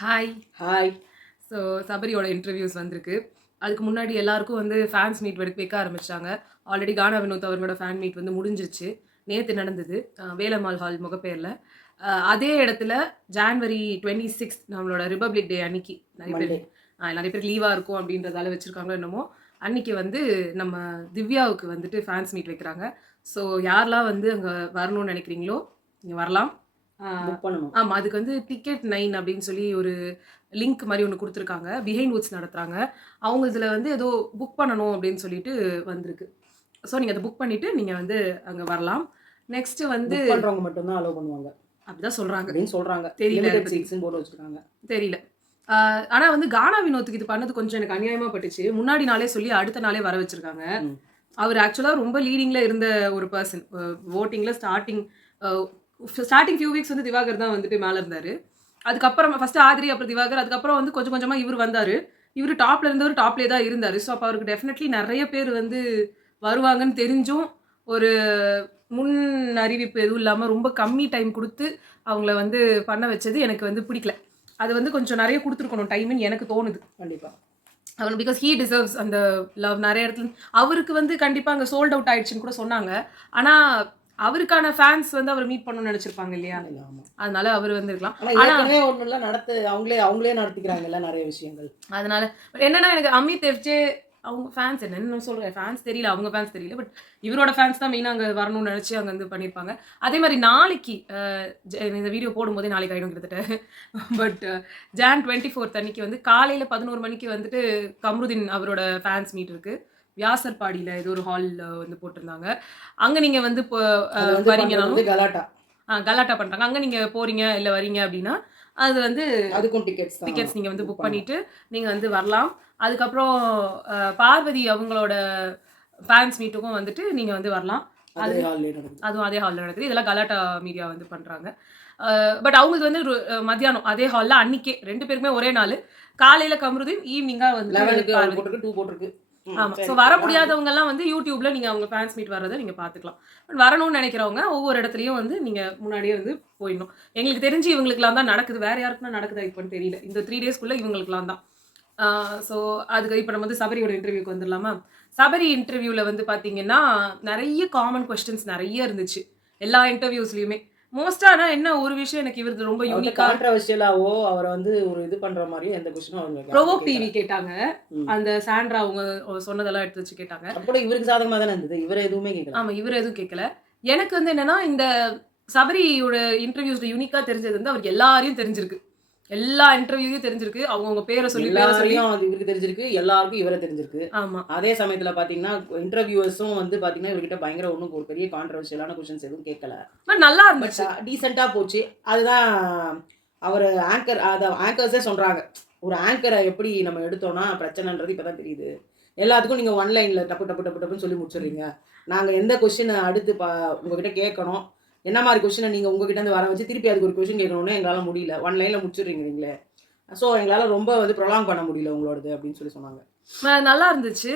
Hi. Hi. So சபரியோட interviews வந்திருக்கு. அதுக்கு முன்னாடி எல்லாருக்கும் வந்து ஃபேன்ஸ் மீட் வைக்க ஆரம்பிச்சாங்க. ஆல்ரெடி கானா வினோத் அவர்களோட ஃபேன் மீட் வந்து முடிஞ்சிருச்சு. நேத்து நடந்தது. வேலம்மாள் ஹால் முகப்பேர்ல. அதே இடத்துல ஜான்வரி 26 நம்மளோட ரிபப்ளிக் டே அன்னைக்கு நிறைய பேருக்கு லீவா இருக்கும் அப்படின்றதால வச்சிருக்காங்களோ என்னமோ. அன்னைக்கு வந்து நம்ம திவ்யாவுக்கு வந்துட்டு ஃபேன்ஸ் மீட் வைக்கிறாங்க. ஸோ யாரெல்லாம் வந்து அங்க வரணும்னு நினைக்கிறீங்களோ நீங்க வரலாம். புக் பண்ணணும். ஆமா. அதுக்கு வந்து டிக்கெட் 9 அப்படின்னு சொல்லி ஒரு லிங்க் மாரி ஒண்ணு குடுத்துருக்காங்க. பிஹைண்ட் வுட்ஸ் நடத்துறாங்க. அவங்க இதுல வந்து ஏதோ புக் பண்ணணும் அப்படின்னு சொல்லிட்டு வந்திருக்கு. ஸோ நீங்க அத புக் பண்ணிட்டு நீங்க வந்து அங்க வரலாம். நெக்ஸ்ட் வந்து புக் பண்றவங்க மட்டும் தான் அலோவ் பண்ணுவாங்க அப்படிதான் சொல்றாங்க. அப்படின்னு சொல்றாங்க. தெரியல. லிமிடெட் சீட்ஸ்னு போட்டு வச்சிருக்காங்க. தெரியல. ஆனா வந்து கானா வினோத்துக்கு இது பண்ணது கொஞ்சம் எனக்கு அநியாயமா பட்டுச்சு. முன்னாடி நாளே சொல்லி அடுத்த நாளே வர வச்சிருக்காங்க. அவர் ஆக்சுவலா ரொம்ப லீடிங்ல இருந்த ஒரு பர்சன். வோட்டிங்ல ஸ்டார்டிங் ஃபியூ வீக்ஸ் வந்து திவாகர் தான் வந்துட்டு மேல இருந்தாரு. அதுக்கப்புறம் ஃபர்ஸ்ட் ஆதிரி அப்புறம் திவாகர் அதுக்கப்புறம் வந்து கொஞ்சம் கொஞ்சமா இவர் வந்தாரு. இவரு டாப்ல இருந்தவர் டாப்லயே தான் இருந்தாரு. ஸோ அப்ப அவருக்கு டெஃபினெட்லி நிறைய பேர் வந்து வருவாங்கன்னு தெரிஞ்சும் ஒரு முன் அறிவிப்பு எதுவும் இல்லாம ரொம்ப கம்மி டைம் கொடுத்து அவங்கள வந்து பண்ண வச்சது எனக்கு வந்து பிடிக்கல. அது வந்து கொஞ்சம் நிறைய கொடுத்துருக்கணும் டைம்னு எனக்கு தோணுது. கண்டிப்பா. அவன் பிகாஸ் ஹீ டிசர்வ்ஸ் அந்த லவ் நிறைய இடத்துல அவருக்கு வந்து கண்டிப்பா அங்க சோல்ட் அவுட் ஆயிடுச்சுன்னு கூட சொன்னாங்க. ஆனா அவருக்கான ஃபேன்ஸ் வந்து அவர் மீட் பண்ணணும்னு நினைச்சிருப்பாங்க இல்லையா? அதனால அவர் வந்து இருக்கலாம். ஆனா ஒண்ணுல அவங்களே நடத்திக்கிறாங்கல்ல நிறைய விஷயங்கள். அதனால என்னன்னா எனக்கு அமித் எஃப்ஜே அவங்க ஃபேன்ஸ் என்னன்னு சொல்றேன். ஃபேன்ஸ் தெரியல, அவங்க ஃபேன்ஸ் தெரியல. பட் இவரோட ஃபேன்ஸ் தான் மெயினா அங்க வரணும்னு நினைச்சு அங்க வந்து பண்ணிருப்பாங்க. அதே மாதிரி நாளைக்கு இந்த வீடியோ போடும்போதே நாளைக்கு ஆயிடும் கிட்டத்தட்ட. பட் ஜான் 24 அன்னைக்கு வந்து காலையில 11 மணிக்கு வந்துட்டு கம்ருதீன் அவரோட ஃபேன்ஸ் மீட் இருக்கு. வியாசர்பாடியில ஏதோ ஒரு ஹால்ல வந்து போட்டிருந்தாங்க. அங்க நீங்க வந்து வரீங்கனாலும் கலாட்டா பண்றாங்க. அங்க நீங்க போறீங்க இல்ல வரீங்க அப்படின்னா அது வந்து அதுக்கும் டிக்கெட்ஸ் நீங்க வந்து புக் பண்ணிட்டு நீங்க வந்து வரலாம். அதுக்கப்புறம் பார்வதி அவங்களோட ஃபேன்ஸ் மீட்டுக்கும் வந்துட்டு நீங்க வந்து வரலாம். அதுவும் அதே ஹால்ல நடக்குது. இதெல்லாம் கலாட்டா மீடியா வந்து பண்றாங்க. பட் அவங்களுக்கு வந்து மத்தியானம் அதே ஹால்ல அன்னைக்கே 2 பேருக்குமே ஒரே நாள் காலையில கம்ருதீன் ஈவினிங்கா வந்து 2 போட்டுருக்கு. ஆமா. ஸோ வர முடியாதவங்க எல்லாம் வந்து யூடியூப்ல நீங்க அவங்க ஃபேன்ஸ் மீட் வர்றதை நீங்க பாத்துக்கலாம். பட் வரணும்னு நினைக்கிறவங்க ஒவ்வொரு இடத்துலயும் வந்து நீங்க முன்னாடியே வந்து போயிடணும். எங்களுக்கு தெரிஞ்சு இவங்களுக்குலாம் தான் நடக்குது. வேற யாருக்குன்னா நடக்குதா இப்பன்னு தெரியல. இந்த 3 டேஸ்க்குள்ள இவங்களுக்குலாம் தான். ஸோ அதுக்கு இப்போ நம்ம வந்து சபரியோட இன்டர்வியூக்கு வந்துடலாமா? சபரி இன்டர்வியூல வந்து பாத்தீங்கன்னா நிறைய காமன் கொஸ்டின்ஸ் நிறைய இருந்துச்சு எல்லா இன்டர்வியூஸ்லயுமே. மோஸ்டா ஆனா என்ன ஒரு விஷயம் எனக்கு இவருக்கு ரொம்ப யூனிக்கா கான்ட்ரோவர்ஷியலாவோ அவரை வந்து ஒரு இது பண்ற மாதிரி எந்த கொஸ்டினும் அவங்க ப்ரோவோக் டிவி கேட்டாங்க. அந்த சாண்ட்ரா அவங்க சொன்னதெல்லாம் எடுத்து வச்சு கேட்டாங்க. அப்போ இவருக்கு சாதகமா தானே இருந்தது. இவரை எதுவுமே கேட்கல. ஆமா, இவர் எதுவும் கேட்கல. எனக்கு வந்து என்னன்னா இந்த சபரியோட இன்டர்வியூஸ்ல யூனிக்கா தெரிஞ்சது வந்து அவருக்கு எல்லாரையும் தெரிஞ்சிருக்கு. எல்லா இன்டர்வியூயும் தெரிஞ்சிருக்கு. அவங்க பேரை சொல்லி இவருக்கு தெரிஞ்சிருக்கு. எல்லாருக்கும் இவரை தெரிஞ்சிருக்கு. ஆமா. அதே சமயத்துல பாத்தீங்கன்னா இன்டர்வியூவர்ஸும் வந்து பாத்தீங்கன்னா இவர்கிட்ட பயங்கர ஒண்ணும் ஒரு பெரிய கான்ட்ரோவர்ஷியலான क्वेश्चंस எதுவும் கேட்கல. நல்லா இருந்துச்சு. டீசென்ட்டா போச்சு. அதுதான் அவர் ஆங்கர்ஸே சொல்றாங்க. ஒரு ஆங்கரை எப்படி நம்ம எடுத்தோம்னா பிரச்சனைன்றது இப்பதான் தெரியுது. எல்லாத்துக்கும் நீங்க ஒன் லைன்ல டப்பு டப்பு டப்பு டப்புன்னு சொல்லி முடிச்சிடுறீங்க. நாங்க எந்த क्वेश्चन அடுத்து உங்ககிட்ட கேட்கணும், என்ன மாதிரி क्वेश्चन நீங்க உங்ககிட்ட இருந்து வர வச்சு திருப்பி அதுக்கு ஒரு क्वेश्चन கேட்கணும்னு எங்களால முடியல. ஒன் லைன்ல முடிச்சிடுறீங்க நீங்களே. ஸோ எங்களால ரொம்ப வந்து ப்ரொலாங் பண்ண முடியல உங்களோடது அப்படின்னு சொல்லி சொன்னாங்க. நல்லா இருந்துச்சு.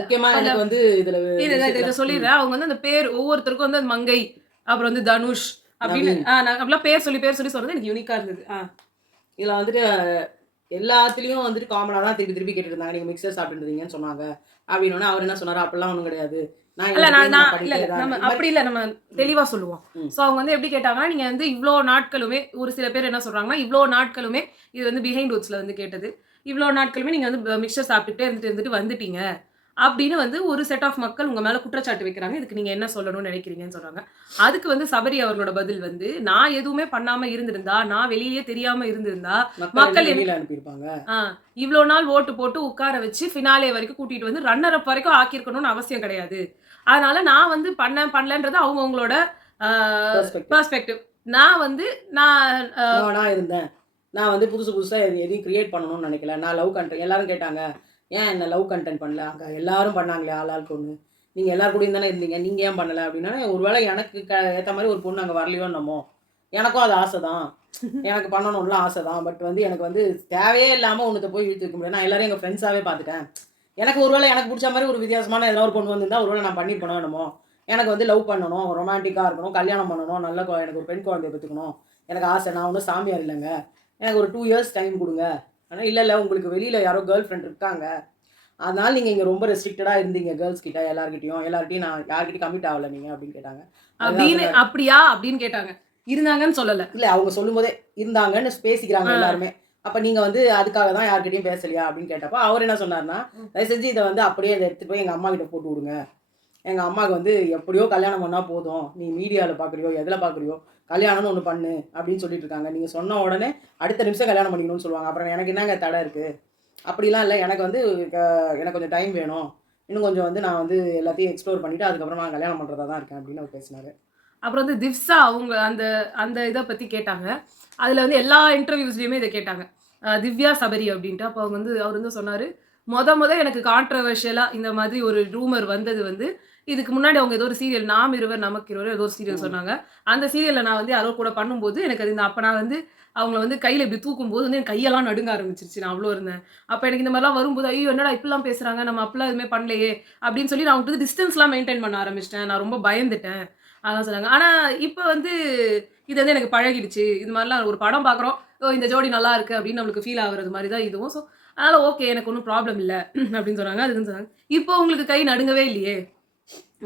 முக்கியமா எனக்கு வந்து இதுல சொல்லிடுறேன். அவங்க வந்து அந்த பேர் ஒவ்வொருத்தருக்கும் வந்து மங்கை அப்புறம் வந்து தனுஷ் அப்படின்னு அப்படிலாம் பேர் சொல்லி சொன்னது எனக்கு யூனிக்கா இருந்தது. இதுல வந்துட்டு எல்லாத்துலயும் வந்துட்டு காமனா தான் திருப்பி கேட்டுட்டு இருந்தாங்க. நீங்க மிக்சர் சாப்பிட்டு இருந்தீங்கன்னு சொன்னாங்க. அப்படின்னு அவர் என்ன சொன்னாரு, அப்படிலாம் ஒண்ணும் கிடையாது. அப்படி இல்ல நம்ம தெளிவா சொல்லுவோம். சோ அவங்க வந்து எப்படி கேட்டாங்கன்னா நீங்க வந்து இவ்ளோ நாட்களுமே ஒரு சில பேர் என்ன சொல்றாங்கன்னா இவ்ளோ நாட்களுமே இது வந்து பிஹைண்ட் வுட்ஸ்ல வந்து கேட்டது. இவ்ளோ நாட்களுமே நீங்க வந்து மிக்சர் சாப்பிட்டுட்டே இருந்துட்டு வந்துட்டீங்க அப்படின்னு வந்து ஒரு செட் ஆஃப் மக்கள் உங்க மேல குற்றச்சாட்டு வைக்கிறாங்க. இதுக்கு நீங்க என்ன சொல்லணும்னு நினைக்கிறீங்கன்னு சொல்றாங்க. அதுக்கு வந்து சபரி அவர்களோட பதில் வந்து நான் எதுவுமே பண்ணாம இருந்திருந்தா, நான் வெளியே தெரியாம இருந்திருந்தா மக்கள் அனுப்பியிருப்பாங்க. இவ்ளோ நாள் ஓட்டு போட்டு உட்கார வச்சு ஃபினாலே வரைக்கும் கூட்டிட்டு வந்து ரன்னர் அப் வரைக்கும் ஆக்கியிருக்கணும்னு அவசியம் கிடையாது. அதனால நான் வந்து பண்ணலன்றது அவங்களோட பெர்ஸ்பெக்டிவ். நான் வந்து நான் இருந்தேன். நான் வந்து புதுசா எதையும் கிரியேட் பண்ணணும்னு நினைக்கல. நான் லவ் கண்டென்ட் எல்லாரும் கேட்டாங்க. ஏன் என்ன லவ் கண்டென்ட் பண்ணல? அங்கே எல்லாரும் பண்ணாங்களே ஆளாளுக்கு ஒன்று. நீங்கள் எல்லாரும் கூடயும் தானே இருந்தீங்க. நீங்கள் ஏன் பண்ணலை அப்படின்னா ஒருவேளை எனக்கு ஏற்ற மாதிரி ஒரு பொண்ணு அங்கே வரலையோ என்னமோ. எனக்கும் அது ஆசை தான். எனக்கு பண்ணணும்லாம் ஆசை தான். பட் வந்து எனக்கு வந்து தேவையே இல்லாமல் ஒன்றத்தை போய் இழுத்து வைக்க முடியாது. நான் எல்லாரும் எங்கள் ஃப்ரெண்ட்ஸாகவே பார்த்துட்டேன். எனக்கு ஒருவேளை எனக்கு பிடிச்ச மாதிரி ஒரு வித்தியாசமான ஏதாவது ஒரு பொண்ணு வந்திருந்தா ஒருவேளை நான் பண்ணிருப்பேனோ என்னமோ. எனக்கு வந்து லவ் பண்ணணும், ரொமான்டிக்காக இருக்கணும், கல்யாணம் பண்ணணும், நல்ல எனக்கு ஒரு பெண் குழந்தைய பெற்றுக்கணும் எனக்கு ஆசை. நான் ஒன்றும் சாமியார் இல்லைங்க. எனக்கு ஒரு 2 இயர்ஸ் டைம் கொடுங்க. ஆனால் இல்லை உங்களுக்கு வெளியில் யாரோ கேர்ள் ஃப்ரெண்ட் இருக்காங்க, அதனால நீங்கள் இங்கே ரொம்ப ரெஸ்ட்ரிக்டடாக இருந்தீங்க கேர்ள்ஸ் கிட்ட எல்லார்கிட்டையும் நான் யார்கிட்டையும் கமிட் ஆகலை நீங்கள் அப்படின்னு கேட்டாங்க. அப்படின்னு அப்படியா அப்படின்னு கேட்டாங்க. இருந்தாங்கன்னு சொல்லலை. இல்லை அவங்க சொல்லும் போதே இருந்தாங்கன்னு பேசிக்கிறாங்க எல்லாருமே. அப்போ நீங்கள் வந்து அதுக்காக தான் யார்கிட்டையும் பேசலையா அப்படின்னு கேட்டப்போ அவர் என்ன சொன்னார்னா, தயவு செஞ்சு இதை வந்து அப்படியே இதை எடுத்துகிட்டு போய் எங்கள் அம்மா கிட்ட போட்டு விடுங்க. எங்கள் அம்மாவுக்கு வந்து எப்படியோ கல்யாணம் பண்ணால் போதும், நீ மீடியாவில் பார்க்குறியோ எதில் பார்க்குறியோ கல்யாணம்னு ஒன்று பண்ணு அப்படின்னு சொல்லிட்டு இருக்காங்க. நீங்கள் சொன்ன உடனே அடுத்த நிமிஷம் கல்யாணம் பண்ணிக்கணும்னு சொல்லுவாங்க. அப்புறம் எனக்கு என்னங்க தடை இருக்குது? அப்படிலாம் இல்லை, எனக்கு வந்து எனக்கு கொஞ்சம் டைம் வேணும், இன்னும் கொஞ்சம் வந்து நான் வந்து எல்லாத்தையும் எக்ஸ்ப்ளோர் பண்ணிவிட்டு அதுக்கப்புறம் நான் கல்யாணம் பண்ணுறதா தான் இருக்கேன் அப்படின்னு அவர் பேசினார். அப்புறம் வந்து திவ்ஸா அவங்க அந்த அந்த இதை பற்றி கேட்டாங்க. அதில் வந்து எல்லா இன்டர்வியூஸ்லையுமே இதை கேட்டாங்க, திவ்யா சபரி அப்படின்ட்டு. அப்போ அவங்க வந்து அவர் வந்து சொன்னார், முத எனக்கு கான்ட்ரவர்ஷியலாக இந்த மாதிரி ஒரு ரூமர் வந்தது வந்து இதுக்கு முன்னாடி அவங்க ஏதோ ஒரு சீரியல் நாம் இருவர் நமக்கு இருவர் ஏதோ ஒரு சீரியல் சொன்னாங்க. அந்த சீரியலில் நான் வந்து யாரோ கூட பண்ணும்போது எனக்கு அது அப்போ நான் வந்து அவங்கள வந்து கையில் இப்படி தூக்கும்போது வந்து என் கையெல்லாம் நடுங்க ஆரம்பிச்சிருச்சு. நான் அவ்வளோ இருந்தேன். அப்போ எனக்கு இந்த மாதிரிலாம் வரும்போது ஐயோ என்னடா இப்படிலாம் பேசுகிறாங்க, நம்ம அப்பெல்லாம் எதுவுமே பண்ணலையே அப்படின்னு சொல்லி நான் வந்து டிஸ்டன்ஸ்லாம் மெயின்டைன் பண்ண ஆரம்பிச்சிட்டேன். நான் ரொம்ப பயந்துட்டேன் அதான் சொன்னாங்க. ஆனால் இப்போ வந்து இது வந்து எனக்கு பழகிடுச்சு. இது மாதிரிலாம் ஒரு படம் பார்க்குறோம், ஓ இந்த ஜோடி நல்லா இருக்குது அப்படின்னு நம்மளுக்கு ஃபீல் ஆகுறது மாதிரி தான் இதுவும். ஸோ அதனால் ஓகே எனக்கு ஒன்றும் ப்ராப்ளம் இல்லை அப்படின்னு சொன்னாங்க. அதுக்குன்னு சொன்னாங்க, இப்போ உங்களுக்கு கை நடுங்கவே இல்லையே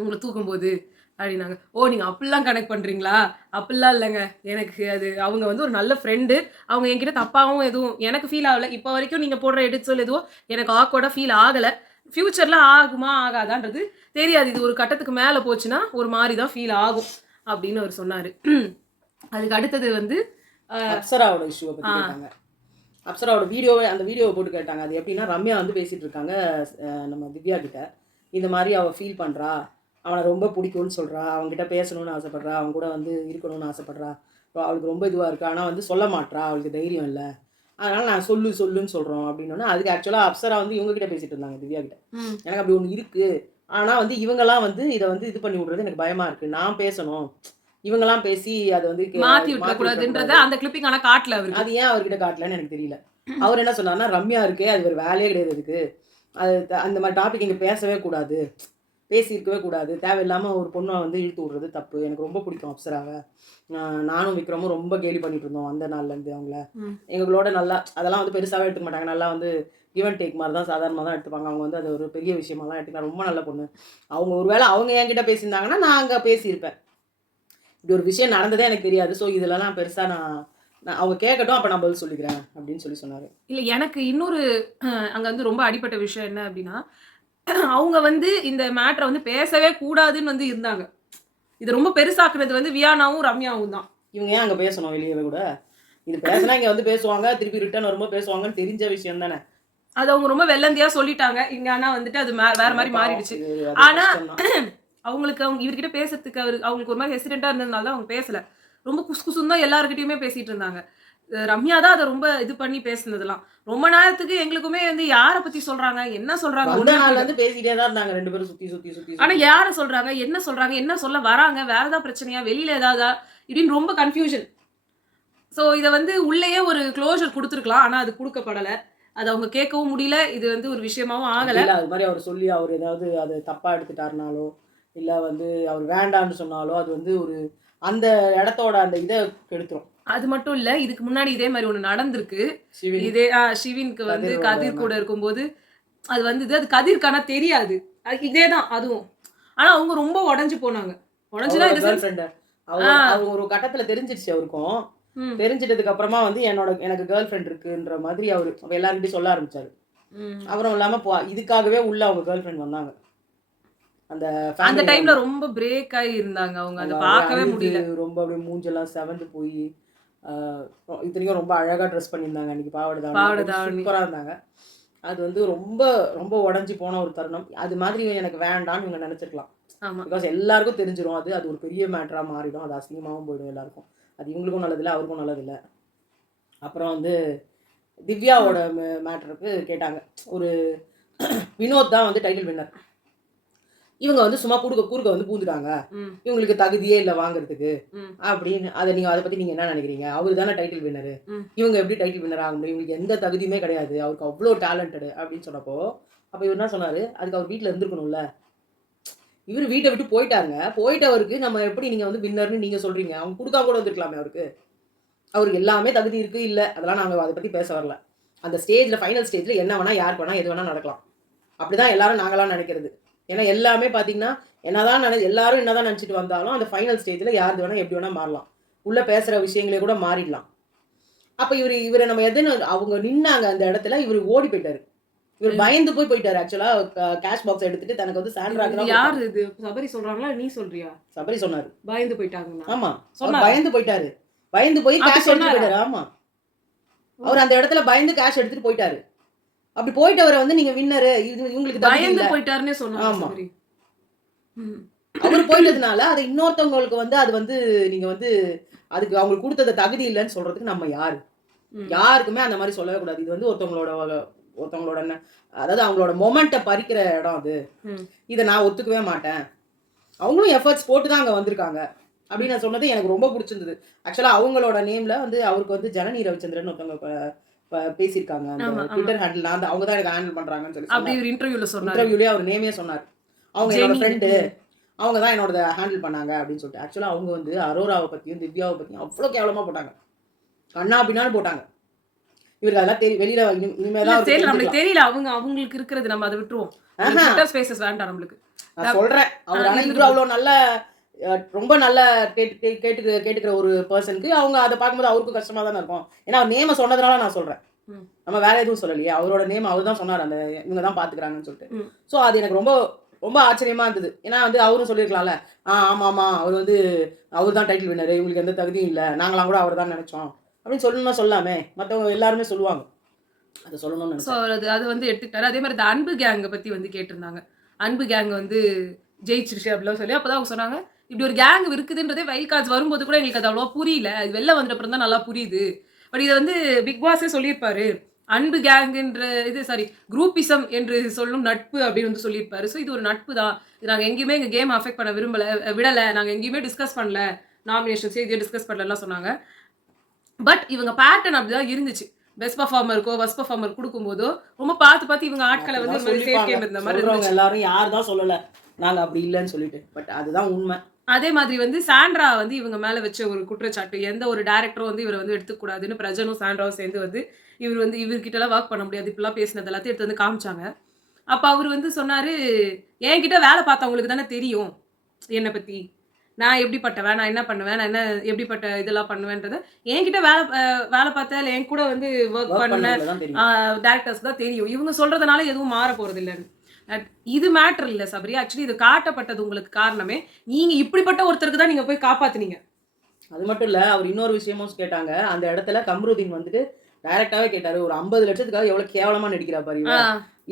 உங்களை தூக்கும்போது அப்படின்னாங்க. ஓ நீங்கள் அப்படிலாம் கனெக்ட் பண்ணுறீங்களா? அப்படிலாம் இல்லைங்க, எனக்கு அது அவங்க வந்து ஒரு நல்ல ஃப்ரெண்டு, அவங்க என்கிட்ட தப்பாகவும் எதுவும் எனக்கு ஃபீல் ஆகலை. இப்போ வரைக்கும் நீங்கள் போடுற எடிட்ஸில் எதுவும் எனக்கு ஆக்வர்டாக ஃபீல் ஆகலை. ஃப்யூச்சரில் ஆகுமா ஆகாதான்றது தெரியாது. இது ஒரு கட்டத்துக்கு மேலே போச்சுன்னா ஒரு மாதிரி தான் ஃபீல் ஆகும் அப்படின்னு அவர் சொன்னார். அதுக்கு அடுத்தது வந்து அப்சராவோட இஷ்யூவை பற்றி கேட்டாங்க. அப்சராவோட வீடியோவை அந்த வீடியோவை போட்டு கேட்டாங்க. அது எப்படின்னா ரம்யா வந்து பேசிகிட்டு இருக்காங்க நம்ம திவ்யா கிட்ட. இந்த மாதிரி அவள் ஃபீல் பண்ணுறா, அவனை ரொம்ப பிடிக்கும்னு சொல்கிறா, அவங்ககிட்ட பேசணும்னு ஆசைப்பட்றா, அவங்க கூட வந்து இருக்கணும்னு ஆசைப்பட்றா, அவளுக்கு ரொம்ப இதுவாக இருக்குது, ஆனால் வந்து சொல்ல மாட்றா, அவளுக்கு தைரியம் இல்லை, அதனால் நான் சொல்லுன்னு சொல்கிறோம் அப்படின்னோன்னா அதுக்கு ஆக்சுவலாக அப்சரா வந்து இவங்ககிட்ட பேசிகிட்டு இருந்தாங்க திவ்யா கிட்ட. எனக்கு அப்படி ஒன்று இருக்குது, ஆனால் வந்து இவங்கெல்லாம் வந்து இதை வந்து இது பண்ணி விட்றது எனக்கு பயமாக இருக்குது, நான் பேசணும், இவங்கெல்லாம் பேசி அதை வந்து மாற்றி விட்டுறக்கூடாதுன்றத அந்த கிளிப்பிங் ஆனால் காட்டல அவர். அது ஏன் அவர்கிட்ட காட்டலன்னு எனக்கு தெரியல. அவர் என்ன சொன்னார்னா, ரம்யா இருக்கே அது ஒரு வேலையே கிடையாது, அதுக்கு அது அந்த மாதிரி டாபிக் இங்கே பேசவே கூடாது, பேசியிருக்கவே கூடாது, தேவையில்லாமல் ஒரு பொண்ணை வந்து இழுத்து விட்றது தப்பு. எனக்கு ரொம்ப பிடிக்கும் அப்சராவை, நானும் விக்ரமும் ரொம்ப கேலி பண்ணிட்டு இருந்தோம் அந்த நாள்லேருந்து. அவங்கள எங்களோட நல்லா அதெல்லாம் வந்து பெருசாகவே எடுத்துக்க மாட்டாங்க, நல்லா வந்து கிவ் அண்ட் டேக் மாதிரி தான் சாதாரணமாக தான் எடுத்துப்பாங்க. அவங்க வந்து அது ஒரு பெரிய விஷயமாலாம் எடுத்துக்கலாம், ரொம்ப நல்ல பொண்ணு. அவங்க ஒருவேளை அவங்க என்கிட்ட பேசியிருந்தாங்கன்னா நான் அங்கே பேசியிருப்பேன். இப்படி ஒரு விஷயம் நடந்ததே எனக்கு தெரியாது, ஸோ இதெல்லாம் பெருசாக நான் அவங்க கேட்கட்டும் அப்போ நான் பதில் சொல்லிக்கிறேன் அப்படின்னு சொல்லி சொன்னார். இல்லை எனக்கு இன்னொரு அங்கே வந்து ரொம்ப அடிப்பட்ட விஷயம் என்ன அப்படின்னா, அவங்க வந்து இந்த மேட்டரை வந்து பேசவே கூடாதுன்னு வந்து இருந்தாங்க. இது ரொம்ப பெருசாக்குனது வந்து வியானாவும் ரம்யாவும் தான். இவங்க ஏன் அங்கே பேசணும் வெளியவே கூட? இது பேசினா இங்கே வந்து பேசுவாங்க, திருப்பி ரிட்டர்ன் வரும்போது பேசுவாங்கன்னு தெரிஞ்ச விஷயம் தானே. அது அவங்க ரொம்ப வெள்ளந்தியா சொல்லிட்டாங்க இங்க. ஆனா வந்துட்டு அது வேற மாதிரி மாறிடுச்சு. ஆனா அவங்களுக்கு அவங்க இவர்கிட்ட பேசுறதுக்கு அவங்களுக்கு ஒரு மாதிரி ஹெசிடென்ட்டா இருந்ததுனால தான் அவங்க பேசல. ரொம்ப குசுன்னு தான் எல்லாருக்கிட்டையுமே பேசிட்டு இருந்தாங்க. ரம்யா தான் அதை ரொம்ப இது பண்ணி பேசுனதெல்லாம். ரொம்ப நேரத்துக்கு எங்களுக்குமே வந்து யாரை பத்தி சொல்றாங்க என்ன சொல்றாங்க வந்து பேசிட்டே தான் இருந்தாங்க ரெண்டு பேரும் சுத்தி. ஆனா யாரை சொல்றாங்க என்ன சொல்ல வராங்க, வேற ஏதாவது பிரச்சனையா, வெளியில ஏதாவது இப்படின்னு ரொம்ப கன்ஃபியூஷன். ஸோ இதை வந்து உள்ளேயே ஒரு க்ளோஷர் கொடுத்துருக்கலாம், ஆனா அது கொடுக்கப்படல. அது அவங்க கேட்கவும் முடியல, இது வந்து ஒரு விஷயமாவும் ஆகல. அது மாதிரி அவர் சொல்லி அவர் ஏதாவது அது தப்பா எடுத்துட்டாருனாலோ இல்லை வந்து அவர் வேண்டான்னு சொன்னாலோ அது வந்து ஒரு அந்த இடத்தோட அந்த இதை கெடுத்துரும். அது மட்டும் இல்ல, இதுக்கு முன்னாடி இதே மாதிரி ஒண்ணு நடந்திருக்கு. இதே ஷிவினுக்கு வந்து கதிர் கூட இருக்கும்போது அது வந்தது. அது கதிர்க்கான தெரியாது, இதேதான் அதுவும். ஆனா அவங்க ரொம்ப உடஞ்சு போனாங்க. உடஞ்சுனா அவங்க ஒரு கட்டத்துல தெரிஞ்சிருச்சு அவருக்கும். தெரிஞ்சிட்டதுக்கு அப்புறமா வந்து எனக்கு கேர்ள் ஃப்ரெண்ட் இருக்குன்ற மாதிரி அவர் எல்லார்கிட்டையும் சொல்ல ஆரம்பிச்சாரு. அப்புறம் இல்லாம இதுக்காகவே உள்ள அவங்க கேர்ள் ஃப்ரெண்ட் வந்தாங்க. அந்த டைம்ல ரொம்ப பிரேக் ஆகி இருந்தாங்க அவங்க, அதை பார்க்கவே முடியல. ரொம்ப அப்படியே மூஞ்செல்லாம் செவந்து போய் இத்தனைக்கும் ரொம்ப அழகா ட்ரெஸ் பண்ணியிருந்தாங்க அன்னைக்கு, பாவாடை சூப்பரா இருந்தாங்க. அது வந்து ரொம்ப ரொம்ப உடஞ்சி போன ஒரு தருணம். அது மாதிரி எனக்கு வேண்டான்னு இவங்க நினைச்சிருக்கலாம். பிகாஸ் எல்லாருக்கும் தெரிஞ்சிடும், அது ஒரு பெரிய மேட்டரா மாறிடும், அது அசிங்கமாகவும் போயிடும் எல்லாருக்கும். அது இவங்களுக்கும் நல்லதில்லை அவருக்கும் நல்லதில்லை. அப்புறம் வந்து திவ்யாவோட மேட்டருக்கு கேட்டாங்க. ஒரு வினோத் தான் வந்து டைட்டில் வின்னர். இவங்க வந்து சும்மா குறுக்க வந்து பூந்துட்டாங்க, இவங்களுக்கு தகுதியே இல்லை வாங்குறதுக்கு அப்படின்னு. அதை பத்தி நீங்க என்ன நினைக்கிறீங்க? அவரு தானே டைட்டில் வின்னரு, இவங்க எப்படி டைட்டில் வின்னர் ஆக முடியும், இவங்களுக்கு எந்த தகுதியுமே கிடையாது, அவருக்கு அவ்வளோ டேலண்டடு அப்படின்னு சொன்னப்போ அப்போ இவர் என்ன சொன்னாரு, அதுக்கு அவர் வீட்டில் இருந்திருக்கணும்ல. இவர் வீட்டை விட்டு போயிட்டாங்க, போயிட்டவருக்கு நம்ம எப்படி நீங்க வந்து வின்னர்னு நீங்க சொல்றீங்க, அவங்க கொடுக்காம கூட வந்துருக்கலாமே அவருக்கு. அவருக்கு எல்லாமே தகுதி இருக்கு இல்லை அதெல்லாம் நாங்கள் அதை பற்றி பேச வரல. அந்த ஸ்டேஜில் ஃபைனல் ஸ்டேஜில் என்ன வேணால் யாருக்கு வேணால் எது வேணால் நடக்கலாம். அப்படி தான் எல்லாரும் நாங்களாம் நினைக்கிறது. ஏன்னா எல்லாமே பார்த்தீங்கன்னா என்னதான் எல்லாரும் என்னதான் நினச்சிட்டு வந்தாலும் அந்த ஃபைனல் ஸ்டேஜில் யாருக்கு வேணால் எப்படி வேணால் மாறலாம். உள்ளே பேசுகிற விஷயங்களே கூட மாறிடலாம். அப்போ இவரை நம்ம எதுன்னு அவங்க நின்னாங்க அந்த இடத்துல, இவர் ஓடி போயிட்டாரு. இவர் பயந்து போயிட்டாரு. ஆக்சுவலாக கேஷ் பாக்ஸ் எடுத்துட்டு தனக்கு வந்து சாண்ட்ராக்கு தான். யார் இது சபரி சொல்றாங்களா நீ சொல்றியா? சபரி சொன்னாரு. பயந்து போயிட்டாங்க. ஆமா பயந்து போயிட்டாரு. பயந்து போய் கேஷ் எடுத்துட்டு போயிட்டாரு. ஆமா அவர் அந்த இடத்துல பயந்து கேஷ் எடுத்துட்டு போயிட்டாரு. அப்படி போயிட்டவரை வந்து நீங்க வின்னரு இவங்களுக்கு பயந்து போயிட்டாருன்னே சொன்னாங்க. ஆமா அவர் போயிட்டதுனால அதை இன்னொருத்தவங்களுக்கு வந்து அது வந்து நீங்க வந்து அதுக்கு அவங்களுக்கு கொடுத்தது தகுதி இல்லைன்னு சொல்றதுக்கு நம்ம யாரு? யாருக்குமே அந்த மாதிரி சொல்லவே கூடாது. இது வந்து ஒருத்தவங்களோட அதாவது அவங்களோட மொமெண்ட்டை பறிக்கிற இடம் அது. இதை நான் ஒத்துக்கவே மாட்டேன். அவங்களும் எஃபர்ட்ஸ் போட்டு தான் அங்கே வந்திருக்காங்க அப்படின்னு நான் சொன்னது எனக்கு ரொம்ப பிடிச்சிருந்தது. ஆக்சுவலாக அவங்களோட நேம்ல வந்து அவருக்கு வந்து ஜனனி ரவிச்சந்திரன் ஒருத்தவங்க பேசியிருக்காங்க அந்த ட்விட்டர் ஹேண்டில். நான் அவங்க தான் எனக்கு ஹேண்டில் பண்றாங்கன்னு சொல்லி அப்படி ஒரு இன்டர்வியூலயே அவர் நேமே சொன்னார். அவங்க என்னோட ஃப்ரெண்டு, அவங்க தான் என்னோட ஹேண்டில் பண்ணாங்க அப்படின்னு சொல்லிட்டு. ஆக்சுவலாக அவங்க வந்து அரோராவை பற்றியும் திவ்யாவை பற்றியும் அவ்வளோ கேவலமாக போட்டாங்க. கண்ணா பின்னான்னு போட்டாங்க. இவருக்கு அதெல்லாம் வெளியில இனிமேதான் நம்மளுக்கு தெரியல. அவங்களுக்கு இருக்கிறது நம்ம அதை விட்டுருவோம். ஸ்பேசஸ் வேண்டாம் நம்மளுக்கு. நான் சொல்றேன் அவர் ஆனால் இவரு அவ்வளோ நல்ல ரொம்ப நல்ல கேட்டுக்கிற ஒரு பர்சனுக்கு அவங்க அதை பார்க்கும்போது அவருக்கும் கஷ்டமா தானே இருக்கும். ஏன்னா அவர் நேமை சொன்னதுனால நான் சொல்றேன். நம்ம வேற எதுவும் சொல்லலையே. அவரோட நேம் அவர் தான் சொன்னார். அந்த இவங்க தான் பாத்துக்கிறாங்கன்னு சொல்லிட்டு. ஸோ அது எனக்கு ரொம்ப ரொம்ப ஆச்சரியமா இருந்தது. ஏன்னா வந்து அவரும் சொல்லியிருக்கலாம்ல, ஆமா அவர் வந்து அவர் தான் டைட்டில் வின்னர், இவங்களுக்கு எந்த தகுதியும் இல்லை, நாங்களாம் கூட அவர் தான் நினைச்சோம் அப்படின்னு சொல்லணும்னா சொல்லாமே. மற்றவங்க எல்லாருமே சொல்லுவாங்க. அதை சொல்லணும்னு ஸோ அது வந்து எடுத்துக்கிட்டாரு. அதே மாதிரி இந்த அன்பு கேங்கை பற்றி வந்து கேட்டிருந்தாங்க. அன்பு கேங் வந்து ஜெயிச்சிருச்சு அப்படிலாம் சொல்லி அப்போதான் அவங்க சொன்னாங்க இப்படி ஒரு கேங் இருக்குதுன்றதே வைல்ட் கார்ட்ஸ் வரும்போது கூட எங்களுக்கு அது அவ்வளோ புரியல. அது வெளில வந்த அப்புறம் தான் நல்லா புரியுது. பட் இதை வந்து பிக் பாஸே சொல்லியிருப்பாரு. அன்பு கேங்குன்ற குரூப்பிசம் என்று சொல்லும் நட்பு அப்படின்னு வந்து சொல்லியிருப்பாரு. ஸோ இது ஒரு நட்பு தான். இது நாங்கள் எங்கேயுமே எங்கள் கேம் அஃபெக்ட் பண்ண விடலை. நாங்கள் எங்கேயுமே டிஸ்கஸ் பண்ணல, நாமினேஷன்ஸ் இதையே டிஸ்கஸ் பண்ணலாம் சொன்னாங்க. பட் இவங்க பேட்டர்ன் அப்படிதான் இருந்துச்சு. பெஸ்ட் பர்ஃபார்மருக்கோ ஃபர்ஸ்ட் பர்ஃபார்மர் கொடுக்கும்போதோ ரொம்ப பார்த்து இவங்க ஆட்களை வந்து சேஃப் கேம் இருந்த மாதிரி எல்லாரும் யார் தான் சொல்லலை நாங்கள் அப்படி இல்லைன்னு சொல்லிட்டு. பட் அதுதான் உண்மை. அதே மாதிரி வந்து சாண்ட்ரா வந்து இவங்க மேலே வச்ச ஒரு குற்றச்சாட்டு, எந்த ஒரு டேரக்டரும் வந்து இவரை வந்து எடுத்துக்கூடாதுன்னு பிரஜனும் சாண்ட்ராவும் சேர்ந்து வந்து இவர்கிட்டலாம் ஒர்க் பண்ண முடியாது இப்படிலாம் பேசினது எல்லாத்தையும் எடுத்து வந்து காமிச்சாங்க. அப்போ அவர் வந்து சொன்னார், என்கிட்ட வேலை பார்த்தவங்களுக்கு தானே தெரியும் என்னை பற்றி, நான் எப்படிப்பட்டவன், நான் என்ன பண்ணுவேன், நான் என்ன எப்படிப்பட்ட இதெல்லாம் பண்ணுவேன்றத என்கிட்ட வேலை பார்த்தா இல்லை என் கூட வந்து ஒர்க் பண்ண டேரக்டர்ஸ் தான் தெரியும். இவங்க சொல்கிறதுனால எதுவும் மாற போகிறது இல்லைன்னு. இது மேட்டர் இல்லை சபரி. ஆக்சுவலி இது காட்டப்பட்டது உங்களுக்கு காரணமே நீங்கள் இப்படிப்பட்ட ஒருத்தருக்கு தான் நீங்கள் போய் காப்பாற்றுனீங்க. அது மட்டும் இல்லை, அவர் இன்னொரு விஷயமும் கேட்டாங்க. அந்த இடத்துல கம்ருதீன் வந்துட்டு டைரக்டாவே கேட்டாரு, ஒரு 50 லட்சத்துக்காக எவ்வளவு கேவலமா நடிக்கிறா பாரு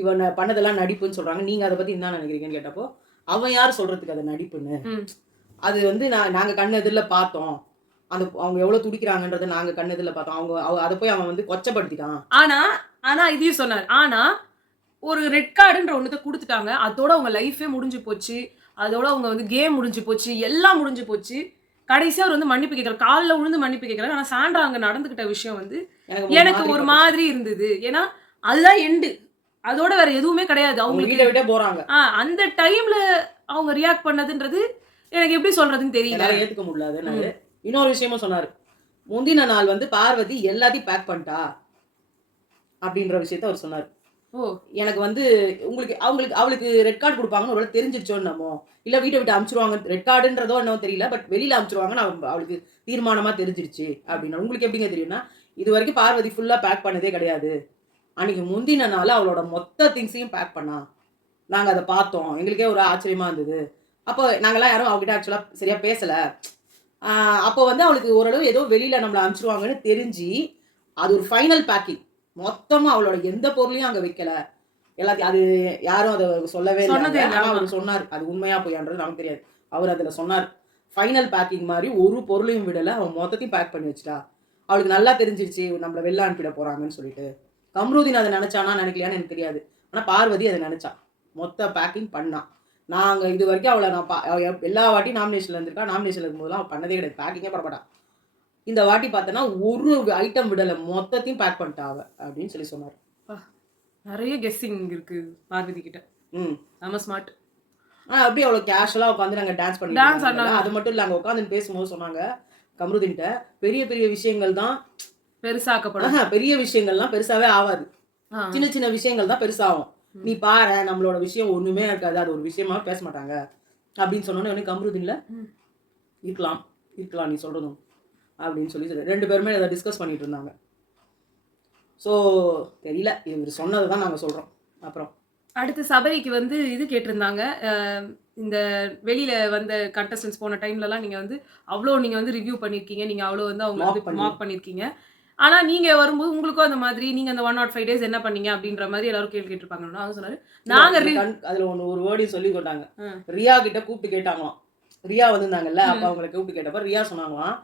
இவன் பண்ணதெல்லாம் நடிப்புன்னு சொல்றாங்க, நீங்க அதை பத்தி என்ன நினைக்கிறீங்கன்னு கேட்டப்போ, அவன் யார் சொல்றதுக்கு அதை நடிப்புன்னு, அது வந்து நாங்க கண்ணு எதிரில் பார்த்தோம், அந்த அவங்க எவ்வளவு துடிக்கிறாங்கன்றதை நாங்க கண்ணு எதிரில் பார்த்தோம், அவங்க அதை போய் அவன் வந்து கொச்சப்படுத்திட்டான். ஆனா இதையும் சொன்னார். ஆனா ஒரு ரெட் கார்டுன்ற ஒன்றத்தை கொடுத்துட்டாங்க, அதோட அவங்க லைஃபே முடிஞ்சு போச்சு, அதோட அவங்க வந்து கேம் முடிஞ்சு போச்சு, எல்லாம் முடிஞ்சு போச்சு. கடைசியாக அவர் வந்து மன்னிப்பு கேட்கறாரு, காலில் விழுந்து மன்னிப்பு கேட்கறாரு. ஆனால் சாண்ட்ரா அங்கே நடந்துக்கிட்ட விஷயம் வந்து எனக்கு ஒரு மாதிரி இருந்தது. ஏன்னா அதுதான் எண்டு, அதோட வேற எதுவுமே கிடையாது. அவங்களுக்கு போறாங்க. அந்த டைம்ல அவங்க ரியாக்ட் பண்ணதுன்றது எனக்கு எப்படி சொல்றதுன்னு தெரியல, ஏத்துக்க முடியல. இன்னொரு விஷயமும் சொன்னாரு, முந்தின நாள் வந்து பார்வதி எல்லாத்தையும் பேக் பண்ணிட்டா அப்படின்ற விஷயத்த அவர் சொன்னார். எனக்கு வந்து அவளுக்கு ரெட் கார்டு கொடுப்பாங்கன்னு ஒரு தெரிஞ்சிருச்சோன்னு நம்ம இல்லை வீட்டை விட்டு அனுப்பிச்சிருவாங்க, ரெட் கார்டுன்றதோ என்னவோ தெரியல, பட் வெளியில் அனுப்பிச்சிருவாங்கன்னு அவளுக்கு தீர்மானமாக தெரிஞ்சிருச்சு அப்படின்னா. உங்களுக்கு எப்படிங்க தெரியும்னா, இது வரைக்கும் பார்வதி ஃபுல்லாக பேக் பண்ணதே கிடையாது. அன்னைக்கு முந்தின நாள் அவளோட மொத்த திங்ஸையும் பேக் பண்ணா, நாங்கள் அதை பார்த்தோம், எங்களுக்கே ஒரு ஆச்சரியமா இருந்தது. அப்போ நாங்கள்லாம் யாரும் அவகிட்ட ஆக்சுவலாக சரியாக பேசலை. அப்போ வந்து அவளுக்கு ஓரளவு ஏதோ வெளியில் நம்மளை அனுப்பிச்சிருவாங்கன்னு தெரிஞ்சு அது ஒரு ஃபைனல் பேக்கிங், மொத்தமாக அவளோட எந்த பொருளையும் அங்கே வைக்கல, எல்லாத்தையும். அது யாரும் அதை சொல்லவே இல்லை. அவர் சொன்னார், அது உண்மையா போயான்றது நமக்கு தெரியாது. அவர் அதில் சொன்னார், ஃபைனல் பேக்கிங் மாதிரி ஒரு பொருளையும் விடலை, அவன் மொத்தத்தையும் பேக் பண்ணி வச்சுட்டா. அவளுக்கு நல்லா தெரிஞ்சிருச்சு நம்மளை வெளில அனுப்பிட போறாங்கன்னு சொல்லிட்டு. கம்ருதீன் அதை நினைச்சானா நினைக்கலையான்னு எனக்கு தெரியாது, ஆனால் பார்வதி அதை நினைச்சா, மொத்த பேக்கிங் பண்ணா. நாங்கள் இது வரைக்கும் அவளை நான் எல்லா வாட்டியும் நாமினேஷன்ல இருந்திருக்கா, நாமினேஷன்ல இருக்கும்போதெல்லாம் அவள் பண்ணதே கிடையாது, பேக்கிங்கே பண்ணப்பட்டா. இந்த வாட்டி பார்த்தோன்னா ஒரு ஐட்டம் விடலை, மொத்தத்தையும் பேக் பண்ணிட்டா அவ அப்படின்னு சொல்லி சொன்னார். நிறைய கெஸ்ஸிங் இருக்கு பார்வதி கிட்ட. நம்ம ஸ்மார்ட். அப்படியே அவ்வளோ கேஷுவலாக உட்காந்து நாங்கள் டான்ஸ் பண்ணி, அது மட்டும் இல்லை அங்கே உட்காந்து பேசும்போது சொன்னாங்க, கமருதீன்ட்ட பெரிய பெரிய விஷயங்கள் தான் பெருசாக்கப்படும். பெரிய விஷயங்கள்லாம் பெருசாவே ஆகாது, ஆ. சின்ன சின்ன விஷயங்கள் தான் பெருசாகும். நீ பாரு நம்மளோட விஷயம் ஒண்ணுமே இருக்காது, அது ஒரு விஷயமா பேச மாட்டாங்க அப்படின்னு சொன்னோன்னே உடனே கமருதீன்ல இருக்கலாம் இருக்கலாம் நீ சொல்றதும் அப்படின்னு சொல்லி 2 பேருமே அதை டிஸ்கஸ் பண்ணிட்டு இருந்தாங்க. ஸோ தெரியல, இவர் சொன்னதை தான் நாங்கள் சொல்றோம். அப்புறம் அடுத்து சபரிக்கு வந்து இது கேட்டிருந்தாங்க. இந்த வெளியில வந்த கண்டஸ்டன்ஸ் போன டைம்லலாம் நீங்க வந்து அவ்வளோ நீங்க வந்து ரிவ்யூ பண்ணியிருக்கீங்க, நீங்க அவ்வளோ வந்து அவங்க வந்து மார்க் பண்ணியிருக்கீங்க. ஆனா நீங்க வரும்போது உங்களுக்கும் அந்த மாதிரி நீங்க அந்த 105 days என்ன பண்ணீங்க அப்படின்ற மாதிரி எல்லாரும் கேள்வி கேட்டிருப்பாங்க. அவங்க சொன்னாரு நாங்க அதுல ஒரு வேர்டையும் சொல்லி கொண்டாங்க. ரியா கிட்ட கூப்பிட்டு கேட்டாங்களாம். ரியா வந்திருந்தாங்கல்ல, அப்ப அவங்களை கூப்பிட்டு கேட்டப்ப ரியா சொன்னாங்களாம்,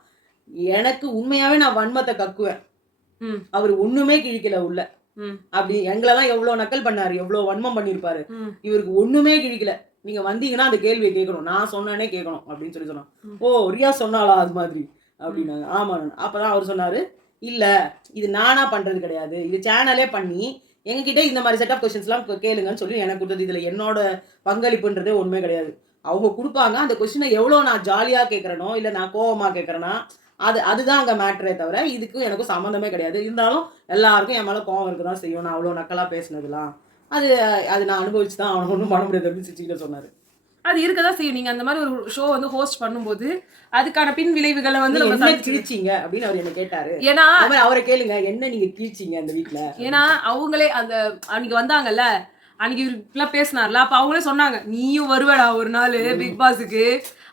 எனக்கு உண்மையாவே நான் வன்மத்தை கக்குவேன், அவர் ஒண்ணுமே கிழிக்கல உள்ள அப்படி. எங்களெல்லாம் எவ்வளவு நக்கல் பண்ணாரு, எவ்வளவு வன்மம் பண்ணிருப்பாரு, இவருக்கு ஒண்ணுமே கிழிக்கல. நீங்க வந்தீங்கன்னா அந்த கேள்வியை கேட்கணும், நான் சொன்னேனே கேட்கணும் அப்படின்னு சொல்லி சொன்னான். ஓ ரியா சொன்னாலா அது மாதிரி அப்படின்னாங்க. ஆமா. அப்பதான் அவர் சொன்னாரு, இல்ல இது நானா பண்றது கிடையாது, இது சேனலே பண்ணி எங்ககிட்ட இந்த மாதிரி செட் ஆஃப் கொஸ்டின்ஸ் எல்லாம் கேளுங்கன்னு சொல்லி எனக்கு கொடுத்தது, இதுல என்னோட பங்களிப்புன்றதே ஒண்ணுமே கிடையாது. அவங்க கொடுப்பாங்க, அந்த கொஸ்டினை எவ்வளவு நான் ஜாலியா கேட்கறனோ இல்ல நான் கோவமா கேட்கறேன்னா அதுதான் அங்க மேட்டரே தவிர இதுக்கும் எனக்கும் சம்மந்தமே கிடையாது. இருந்தாலும் எல்லாருக்கும் என் மேல கோவம் இருக்குதான் செய்யும், நான் அவ்வளவு நக்கலா பேசினதுலாம் அது நான் அனுபவிச்சுதான் அவனை ஒன்றும் பண்ண முடியாது அப்படின்னு சிரிச்சுக்கிட்ட சொன்னாரு. அது இருக்கதான் செய்யும். நீங்க அந்த மாதிரி ஒரு ஷோ வந்து ஹோஸ்ட் பண்ணும்போது அதுக்கான பின் விளைவுகளை வந்து நம்ம என்ன கிழிச்சிங்க அப்படின்னு அவர் என்ன கேட்டாரு. ஏன்னா அவரை கேளுங்க, என்ன நீங்க கிழிச்சிங்க அந்த வீட்டுல. ஏன்னா அவங்களே அந்த அன்னைக்கு வந்தாங்கல்ல, அன்னைக்கு இவருக்குலாம் பேசினார்ல, அப்ப அவங்களே சொன்னாங்க நீயும் வருவடா ஒரு நாள் பிக் பாஸுக்கு,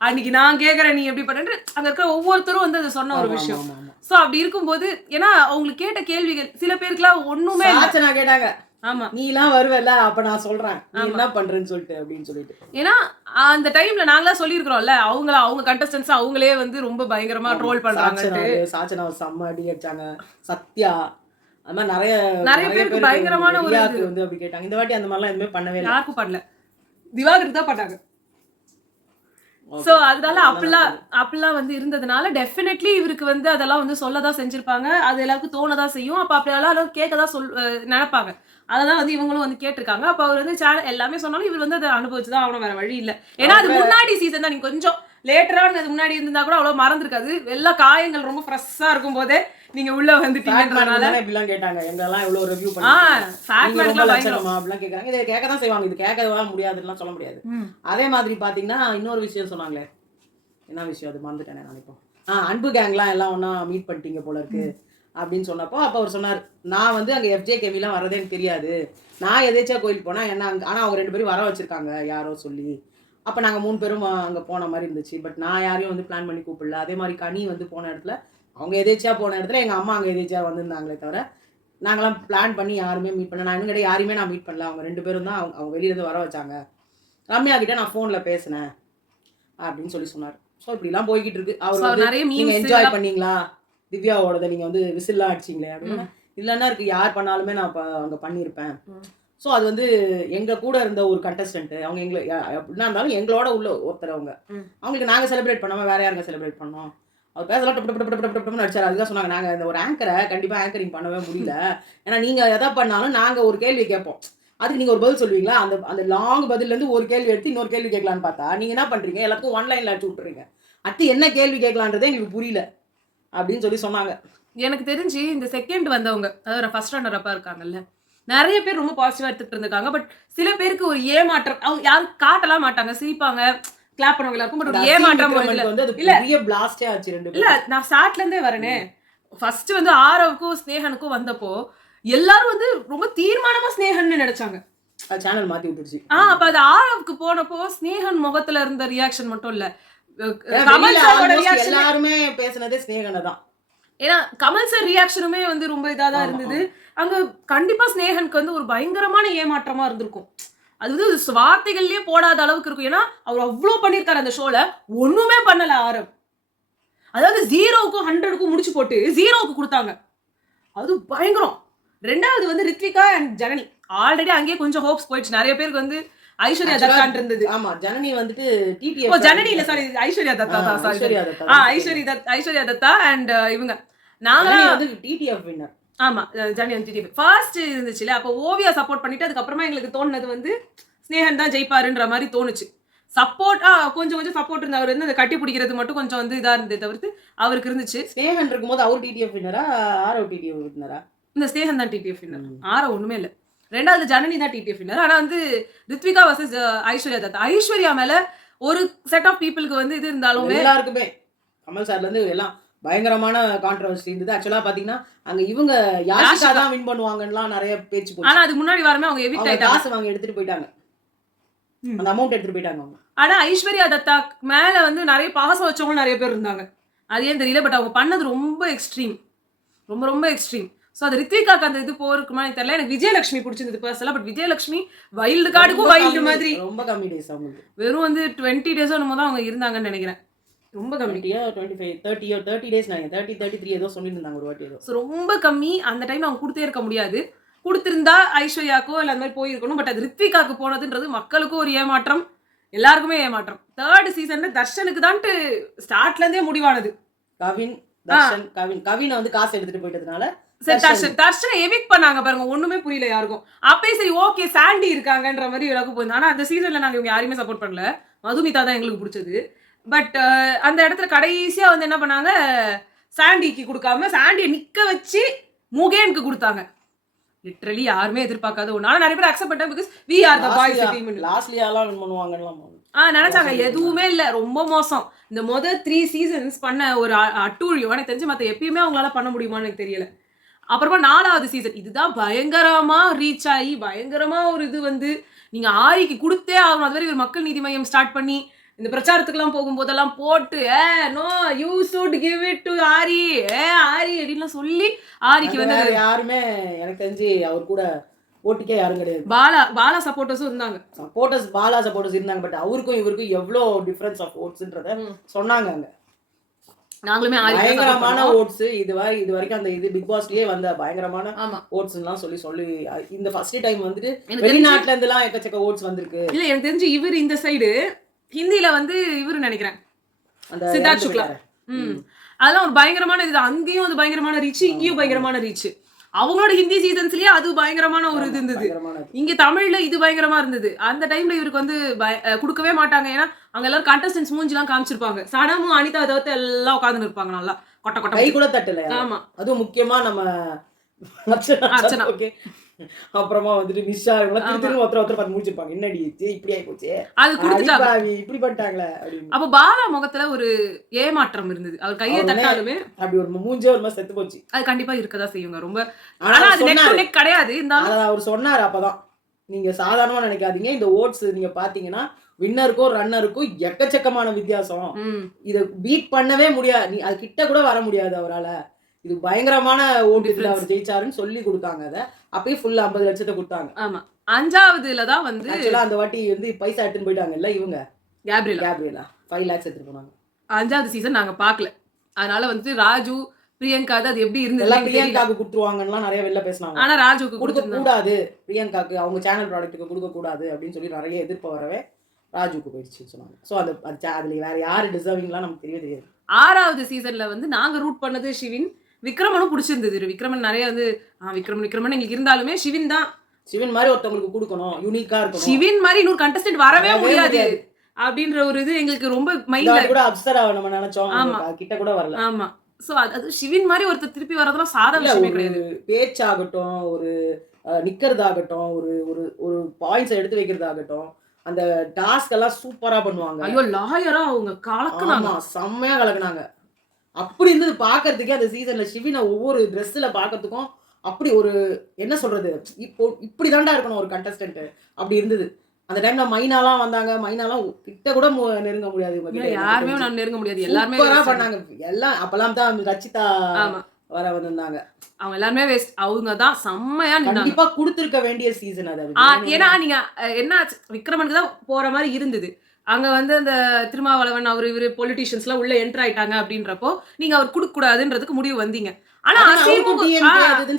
அன்னைக்கு நான் கேட்கறேன் நீ எப்படி பண்ற, அங்க இருக்கிற ஒவ்வொருத்தரும் வந்து அதை சொன்ன ஒரு விஷயம். சோ அப்படி இருக்கும்போது ஏன்னா அவங்களுக்கு கேட்ட கேள்விகள் சில பேருக்குலாம் ஒண்ணுமே கேட்டாங்க. ஆமா நீ எல்லாம் வருவல, அப்ப நான் சொல்றேன் நீ என்ன பண்றேன்னு சொல்லிட்டு அப்படின்னு சொல்லிட்டு. ஏன்னா அந்த டைம்ல நாங்களா சொல்லியிருக்கிறோம்ல, அவங்க கண்டஸ்டன்ஸ் அவங்களே வந்து ரொம்ப பயங்கரமா ட்ரோல் பண்றாங்க. சாச்சனா செம்ம அடி அடிச்சாங்க, சத்யா அது மாதிரி நிறைய பேருக்கு பயங்கரமான ஒரு வந்து அப்படி கேட்டாங்க. இந்த வாட்டி அந்த மாதிரிலாம் எதுவுமே பண்ணவே இல்லை, யாருக்கும் பண்ணல, திவாகருக்கு தான் பண்ணாங்க. சோ அதனால அப்படிலாம் வந்து இருந்ததுனால டெஃபினெட்லி இவருக்கு வந்து அதெல்லாம் வந்து சொல்லதான் செஞ்சிருப்பாங்க, அது எல்லாருக்கும் தோணதான் செய்யும். அப்ப அப்படியெல்லாம் கேட்கதான் நினைப்பாங்க. அததான் வந்து இவங்களும் வந்து கேட்டிருக்காங்க. அப்ப அவர் வந்து சேனல் எல்லாமே சொன்னாலும் இவர் வந்து அதை அனுபவிச்சுதான் ஆகணும், வேற வழி இல்லை. ஏன்னா அது முன்னாடி சீசன் தான், நீங்க கொஞ்சம் லேட்டரான அது முன்னாடி இருந்தா கூட அவ்வளவு மறந்துருக்காது. எல்லா காயங்கள் ரொம்ப ஃப்ரெஷ்ஷா இருக்கும் போதே நீங்க உள்ள வந்துட்டீங்கன்றனால இப்படிலாம் கேட்டாங்க. எங்கெல்லாம் எவ்வளவு ரிவ்யூ அப்படிலாம் கேட்கறாங்க. இதை கேட்கதான் செய்வாங்க, இது கேட்கவா முடியாதுலாம் சொல்ல முடியாது. அதே மாதிரி பாத்தீங்கன்னா இன்னொரு விஷயம் சொன்னாங்களே, என்ன விஷயம் அது மறந்துட்டேன் நினைப்போம். அன்பு கேங்லாம் எல்லாம் ஒன்னா மீட் பண்ணிட்டீங்க போல இருக்கு அப்படின்னு சொன்னப்போ அப்போ அவர் சொன்னார், நான் வந்து அங்கே FJ கேமிலாம் வரதே எனக்கு தெரியாது, நான் எதேச்சா கோயிலுக்கு போனால் என்ன அங்கே, ஆனால் அவங்க 2 பேரும் வர வச்சுருக்காங்க யாரோ சொல்லி, அப்போ நாங்கள் 3 பேரும் அங்கே போன மாதிரி இருந்துச்சு. பட் நான் யாரையும் வந்து பிளான் பண்ணி கூப்பிடல. அதே மாதிரி கனி வந்து போன இடத்துல அவங்க எதேச்சியா போன இடத்துல எங்கள் அம்மா அங்கே எதேச்சியா வந்திருந்தாங்களே தவிர நாங்களாம் பிளான் பண்ணி யாருமே மீட் பண்ணல. நான் இன்னும் யாரையுமே நான் மீட் பண்ணல, அவங்க 2 பேரும் தான் அவங்க வெளியிலேருந்து வர வச்சாங்க. ரம்யா கிட்ட நான் ஃபோனில் பேசினேன் அப்படின்னு சொல்லி சொன்னார். ஸோ இப்படிலாம் போய்கிட்டு இருக்கு. அவர் நிறைய நீங்கள் என்ஜாய் பண்ணீங்களா, திவ்யாவோட நீங்கள் வந்து விசில்லாம் அடிச்சிங்களே அப்படின்னு. இல்லைன்னா இருக்கு, யார் பண்ணாலுமே நான் அங்கே பண்ணியிருப்பேன். ஸோ அது வந்து எங்கள் கூட இருந்த ஒரு கண்டஸ்டன்ட்டு, அவங்க எங்களை எப்படின்னா இருந்தாலும் எங்களோட உள்ள ஒருத்தர், அவங்களுக்கு நாங்கள் செலிப்ரேட் பண்ணாமல் வேற யாருங்க செலிப்ரேட் பண்ணோம். அவர் பேசலாம் டப்பு அடிச்சார். அதுதான் சொன்னாங்க, நாங்கள் இந்த ஒரு ஆங்கரை கண்டிப்பாக ஆங்கரிங் பண்ணவே முடியல, ஏன்னா நீங்கள் எதை பண்ணாலும் நாங்கள் ஒரு கேள்வி கேட்போம், அதுக்கு நீங்கள் ஒரு பதில் சொல்லுவீங்களா, அந்த லாங் பதிலேருந்து ஒரு கேள்வி எடுத்து இன்னொரு கேள்வி கேட்கலான்னு பார்த்தா நீங்கள் என்ன பண்ணுறீங்க, எல்லாத்துக்கும் ஒன்லைனில் அடிச்சு விட்டுறீங்க, அடுத்து என்ன கேள்வி கேட்கலான்றதே எங்களுக்கு புரியல அப்படின்னு சொல்லி சொன்னாங்க. எனக்கு தெரிஞ்சு இந்த செகண்ட் வந்தவங்க, அதாவது ஃபர்ஸ்ட் ரன்னர் அப்பா இருக்காங்கல்ல, நிறைய பேர் ரொம்ப பாசிட்டிவா எடுத்துட்டு இருந்திருக்காங்க. பட் சில பேருக்கு ஒரு ஏமாற்றம், அவங்க யாரும் காட்டலாம் மாட்டாங்க, சிரிப்பாங்க, கிளாப் பண்ணுவாங்க எல்லாருக்கும். பட் ஒரு ஏமாற்றம் இல்ல. நான் ஸ்டார்ட்ல இருந்தே வரேனே, ஃபர்ஸ்ட் வந்து ஆரவுக்கும் ஸ்னேகனுக்கும் வந்தப்போ எல்லாரும் வந்து ரொம்ப தீர்மானமா ஸ்னேகன்னு நினைச்சாங்க, சேனல் மாத்தி விட்டுருச்சு. அப்ப அது ஆரவுக்கு போனப்போ ஸ்னேகன் முகத்துல இருந்த ரியாக்ஷன் மட்டும் இல்ல, கமல் சாரோட ரியாக்ஷன், எல்லாருமே பேசினதே ஸ்னேகனை தான். ஏன்னா கமல் சார் ரியாக்ஷனுமே வந்து ரொம்ப இதாதான் இருந்தது. அங்க கண்டிப்பா ஸ்னேகனுக்கு வந்து ஒரு பயங்கரமான ஏமாற்றமா இருந்திருக்கும். அது வந்து வார்த்தைகள்லயே போடாத அளவுக்கு இருக்கும். ஏன்னா அவர் அவ்வளவு பண்ணிருக்காரு அந்த ஷோல, ஒண்ணுமே பண்ணல ஆரவ். அதாவது 0க்கும் 100க்கும் முடிச்சு போட்டு 0க்கு கொடுத்தாங்க, அது பயங்கரம். ரெண்டாவது வந்து ரித்விகா அண்ட் ஜனனி ஆல்ரெடி அங்கேயே கொஞ்சம் ஹோப்ஸ் போயிடுச்சு. நிறைய பேருக்கு வந்து ஐஸ்வர்யா தத்தான் இருந்தது. ஆமா, ஜனனி வந்துட்டு ஜனனி இல்ல, சாரி ஐஸ்வர்யா தத்தா தான், சாரி ஐஸ்வர்யா தத்தா அண்ட் இவங்க நாங்களாம் வந்து டிடிஎஃப் வின்னர். ஆமா, ஜனனி வந்து டிடிஎஃப் ஃபர்ஸ்ட் இருந்துச்சுல, அப்போ ஓவியா சப்போர்ட் பண்ணிட்டு அதுக்கப்புறமா எங்களுக்கு தோணுனது வந்து ஸ்னேகன் தான் ஜெயிப்பாருன்ற மாதிரி தோணுச்சு. சப்போர்ட் கொஞ்சம் கொஞ்சம் சப்போர்ட் இருந்தா, அவர் வந்து அந்த கட்டி பிடிக்கிறது மட்டும் கொஞ்சம் வந்து இதா இருந்ததே தவிர்த்து அவருக்கு இருந்துச்சு. ஸ்னேகன் இருக்கும்போது அவர் டிடிஎஃப் வின்னரா ஆரவ் டிடிஎஃப் வின்னரா? இந்த ஸ்னேகன் தான் டிடிஎஃப் வின்னர். ஆரா ஒண்ணுமே இல்ல. 2வது ஜனனி தான் டிடிஎஃப் வின்னர். ஆனா வந்து ரித்விகா வர்சஸ் ஐஸ்வர்யா தத்தா. ஐஸ்வர்யா மேல ஒரு செட் ஆஃப் பீப்புளுக்கு வந்து இது இருந்தாலுமே எல்லாருக்குமே கமல் சார்ல இருந்து எல்லாம் பயங்கரமான கான்ட்ரோவர்சி இருந்தது. ஆக்சுவலா பாத்தீங்கன்னா அங்க இவங்க யாஷிகா தான் வின் பண்ணுவாங்கன்னுலாம் நிறைய பேச்சு போச்சு. ஆனா அதுக்கு முன்னாடி வாரமே அவங்க எவிக்ட் ஆயிட்டாங்க. காசு வாங்க எடுத்துட்டு போயிட்டாங்க. அந்த அமௌண்ட் எடுத்துட்டு போயிட்டாங்க அவங்க. ஆனா ஐஸ்வர்யா தத்தா மேல வந்து நிறைய பாசம் வச்சவங்க நிறைய பேர் இருந்தாங்க. அது ஏன் தெரியல. பட் அவங்க பண்ணது ரொம்ப எக்ஸ்ட்ரீம். ரொம்ப ரொம்ப எக்ஸ்ட்ரீம். ஸோ அது ரித்விகாக்கு அந்த இது போருக்குமா எனக்கு தெரியல. எனக்கு விஜயலட்சுமி பிடிச்சிருந்தது பர்சனலா. பட் விஜயலட்சுமி வைல்டு கார்டுக்கும் வைல்டு மாதிரி ரொம்ப கம்மி டேஸ் அவங்களுக்கு. வெறும் வந்து 20 டேஸோ என்னமோ தான் அவங்க இருந்தாங்கன்னு நினைக்கிறேன். ரொம்ப கம்மி. 25 30 டேஸ் நான் 30 33 ஏதோ சொல்லியிருந்தாங்க ஒரு வாட்டி ஏதோ. ஸோ ரொம்ப கம்மி. அந்த டைம் அவங்க கொடுத்தே இருக்க முடியாது. கொடுத்திருந்தா ஐஸ்வர்யாக்கோ இல்லை அந்த மாதிரி போயிருக்கணும். பட் அது ரித்விகாக்கு போனதுன்றது மக்களுக்கும் ஒரு ஏமாற்றம், எல்லாருக்குமே ஏமாற்றம். 3rd சீசன்ல தர்ஷனுக்கு தான்ட்டு ஸ்டார்ட்ல இருந்தே முடிவானது. கவினை வந்து காசு எடுத்துட்டு போயிட்டதுனால தர்ஷனை எவிக்ட் பண்ணாங்க பாருங்க. ஒண்ணுமே புரியல யாருக்கும். அப்பயே சரி ஓகே சாண்டி இருக்காங்கன்ற மாதிரி எல்லாருக்கும் போயிருந்தோம். ஆனா அந்த சீசன்ல நாங்க இவங்க யாரையுமே சப்போர்ட் பண்ணல. மதுமிதா தான் எங்களுக்கு பிடிச்சது. பட் அந்த இடத்துல கடைசியா வந்து என்ன பண்ணாங்க, சாண்டிக்கு கொடுக்காம சாண்டியை நிக்க வச்சு முகேனுக்கு கொடுத்தாங்க. லிட்டரலி யாருமே எதிர்பார்க்காத ஒண்ணு. ஆனா நிறைய பேர் அக்செப்ட் பண்ணாங்க. Because we are the boys team. லாஸ்ட்லியாலாம் வின் பண்ணுவாங்கலாம் நினைச்சாங்க. எதுவுமே இல்ல. ரொம்ப மோசம். இந்த முதல் 3 சீசன்ஸ் பண்ண ஒரு அட்டூழியம் எனக்கு தெரிஞ்சு மத்த எப்பயுமே அவங்களால பண்ண முடியுமான்னு எனக்கு தெரியல. அப்புறமா 4வது சீசன் இதுதான் பயங்கரமா ரீச் ஆகி பயங்கரமா ஒரு இது வந்து நீங்க ஆரிக்கு கொடுத்தே ஆகணும். அது வரை ஒரு மக்கள் நீதி மையம் ஸ்டார்ட் பண்ணி இந்த பிரச்சாரத்துக்குலாம் போகும்போதெல்லாம் போட்டு no you should give it to Aari Aari அப்படின்லாம் சொல்லி ஆரிக்கு வந்து யாருமே எனக்கு தெரிஞ்சு அவர் கூட ஓட்டுக்கே யாரும் கிடையாது. பாலா சப்போர்ட்டர்ஸும் இருந்தாங்க. பாலா சப்போர்ட்டர்ஸ் இருந்தாங்க. பட் அவருக்கும் இவருக்கும் எவ்வளோ டிஃபரன்ஸ் ஆஃப் ஓட்ஸ்ன்றத சொன்னாங்க அங்க. நாங்களுமே பயங்கரமான ஓட்ஸ் இது வரைக்கும் அந்த இது பிக் பாஸ்லயே வந்த பயங்கரமான ஓட்ஸ்லாம் சொல்லி இந்த ஃபர்ஸ்ட் டைம் வந்துட்டு வெளிநாட்டுல இருந்து எல்லாம் எக்கச்சக்க ஓட்ஸ் வந்திருக்கு. இல்ல எனக்கு தெரிஞ்சு இவர் இந்த சைடு ஹிந்தில வந்து இவரு நினைக்கிறேன் அந்த சித்தார்த் சுக்லா. அதெல்லாம் ஒரு பயங்கரமான இது. அங்கேயும் அது பயங்கரமான ரீச், இங்கேயும் பயங்கரமான ரீச். அவங்களோட ஹிந்தி சீசன்ஸ்லயே அது பயங்கரமான ஒரு இது இருந்தது. இங்க தமிழ்ல இது பயங்கரமா இருந்தது. அந்த டைம்ல இவருக்கு வந்து கொடுக்கவே மாட்டாங்க. ஏன்னா அங்க எல்லாரும் கண்டஸ்டன்ஸ் மூஞ்சி எல்லாம் காமிச்சிருப்பாங்க. சடமும் அனிதா தவிர்த்து எல்லாம் உட்கார்ந்து இருப்பாங்க. நல்லா கொட்ட கொட்ட கை கூட தட்டல. ஆமா, அதுவும் முக்கியமா நம்ம அர்ச்சனா. ஓகே, அப்புறமா வந்துட்டு நிஷா திரும்ப ஒருத்தர் பார்த்து முடிச்சிருப்பாங்க. என்னடி இப்படி ஆகி போச்சு, அது கொடுத்துட்டாங்க, இப்படி பண்ணிட்டாங்களே அப்படின்னு. அப்ப பாலா முகத்துல ஒரு ஏமாற்றம் இருந்தது. அவர் கையை தட்டாலுமே அப்படி ஒரு மூஞ்சே ஒரு மாதிரி செத்து போச்சு. அது கண்டிப்பா இருக்கதான் செய்யுங்க ரொம்ப. ஆனா அது நெக் கிடையாது. இருந்தாலும் அவர் சொன்னார். அப்பதான் நீங்க சாதாரணமா நினைக்காதீங்க. இந்த ஓட்ஸ் நீங்க பாத்தீங்கன்னா வின்னருக்கும் ரன்னருக்கும் எக்கச்சக்கமான வித்தியாசம். இத பீட் பண்ணவே முடியாது. நீ அது கிட்ட கூட வர முடியாது அவரால. இது பயங்கரமான ஓட்டு அவர் ஜெயிச்சாருன்னு சொல்லி கொடுத்தாங்க. அதை அப்பயே ஃபுல் 50 லட்சத்தை கொடுத்தாங்க. ஆமா, 5வதுல தான் வந்து அந்த வாட்டி வந்து பைசா எடுத்துன்னு போயிட்டாங்கல்ல இவங்க. கேப்ரியலா 5 lakhs எடுத்துட்டு போனாங்க. 5வது சீசன் நாங்க பாக்கல. அதனால வந்து ராஜு பிரியங்கா அது எப்படி இருந்தது, பிரியங்காக்கு கொடுத்துருவாங்கன்னு நிறைய வெளில பேசினாங்க. ஆனா ராஜுக்கு கொடுக்க கூடாது, பிரியங்காக்கு அவங்க சேனல் ப்ராடக்ட்டுக்கு கொடுக்க கூடாது அப்படின்னு சொல்லி நிறைய எதிர்ப்பு வரவே ராஜுக்கு போயிடுச்சு சொன்னாங்க. ஸோ அதுல வேற யாரு டிசர்விங்லாம் நமக்கு தெரியவே தெரியாது. 6வது சீசன்ல வந்து நாங்க ரூட் பண்ணது ஷிவின். விக்ரமனும் பிடிச்சிருந்தது. விக்ரமன் நிறைய வந்து விக்ரமன் எங்களுக்கு இருந்தாலுமே ஷிவின் தான். ஷிவின் மாதிரி ஒருத்தவங்களுக்கு கொடுக்கணும், யூனிக்கா இருக்கும். ஷிவின் மாதிரி இன்னொரு கண்டஸ்டன்ட் வரவே முடியாது அப்படின்ற ஒரு இது எங்களுக்கு ரொம்ப மைண்ட்ல கூட அப்செட் ஆக நம்ம நினைச்சோம். கிட்ட கூட வரல. ஆமா, சோ அது ஷிவின் மாதிரி ஒருத்தர் திருப்பி வரதெல்லாம் சாதாரண விஷயமே கிடையாது. பேச்சாகட்டும், ஒரு நிக்கிறதாகட்டும், ஒரு ஒரு ஒரு பாயிண்ட்ஸ் எடுத்து வைக்கிறதாகட்டும், அந்த டாஸ்க் எல்லாம் சூப்பரா பண்ணுவாங்க. ஐயோ, லாயரா அவங்க கலக்குனாங்க, செம்மையா கலக்குனாங்க. அப்படி இருந்தது பாக்குறதுக்கே. அந்த சீசன்ல ஷிவினை ஒவ்வொரு ட்ரெஸ்ல பாக்கிறதுக்கும் அப்படி ஒரு என்ன சொல்றது, இப்போ இப்படி தாண்டா இருக்கணும் ஒரு கண்டஸ்டன்ட் அப்படி இருந்தது. அந்த டைம்ல மைனாலாம் வந்தாங்க. மைனாலாம் கிட்ட கூட நெருங்க முடியாது. யாருமே நான் நெருங்க முடியாது. எல்லாருமே பண்ணாங்க. எல்லாம் அப்பெல்லாம் தான் ரச்சிதா வர வந்திருந்தாங்க. அவங்க எல்லாருமே வேஸ்ட். அவங்க தான் செம்மையா கண்டிப்பா கொடுத்திருக்க வேண்டிய சீசன் அது. ஏன்னா நீங்க என்ன விக்ரமனுக்கு தான் போற மாதிரி இருந்தது. அங்க வந்து அந்த திருமாவளவன் இவரு பொலிட்டிஷியன்ஸ்லாம் உள்ள என்டர் ஆயிட்டாங்க அப்படின்றப்போ நீங்க அவர் கொடுக்க கூடாதுன்றதுக்கு முடிவு வந்தீங்க. ஆனா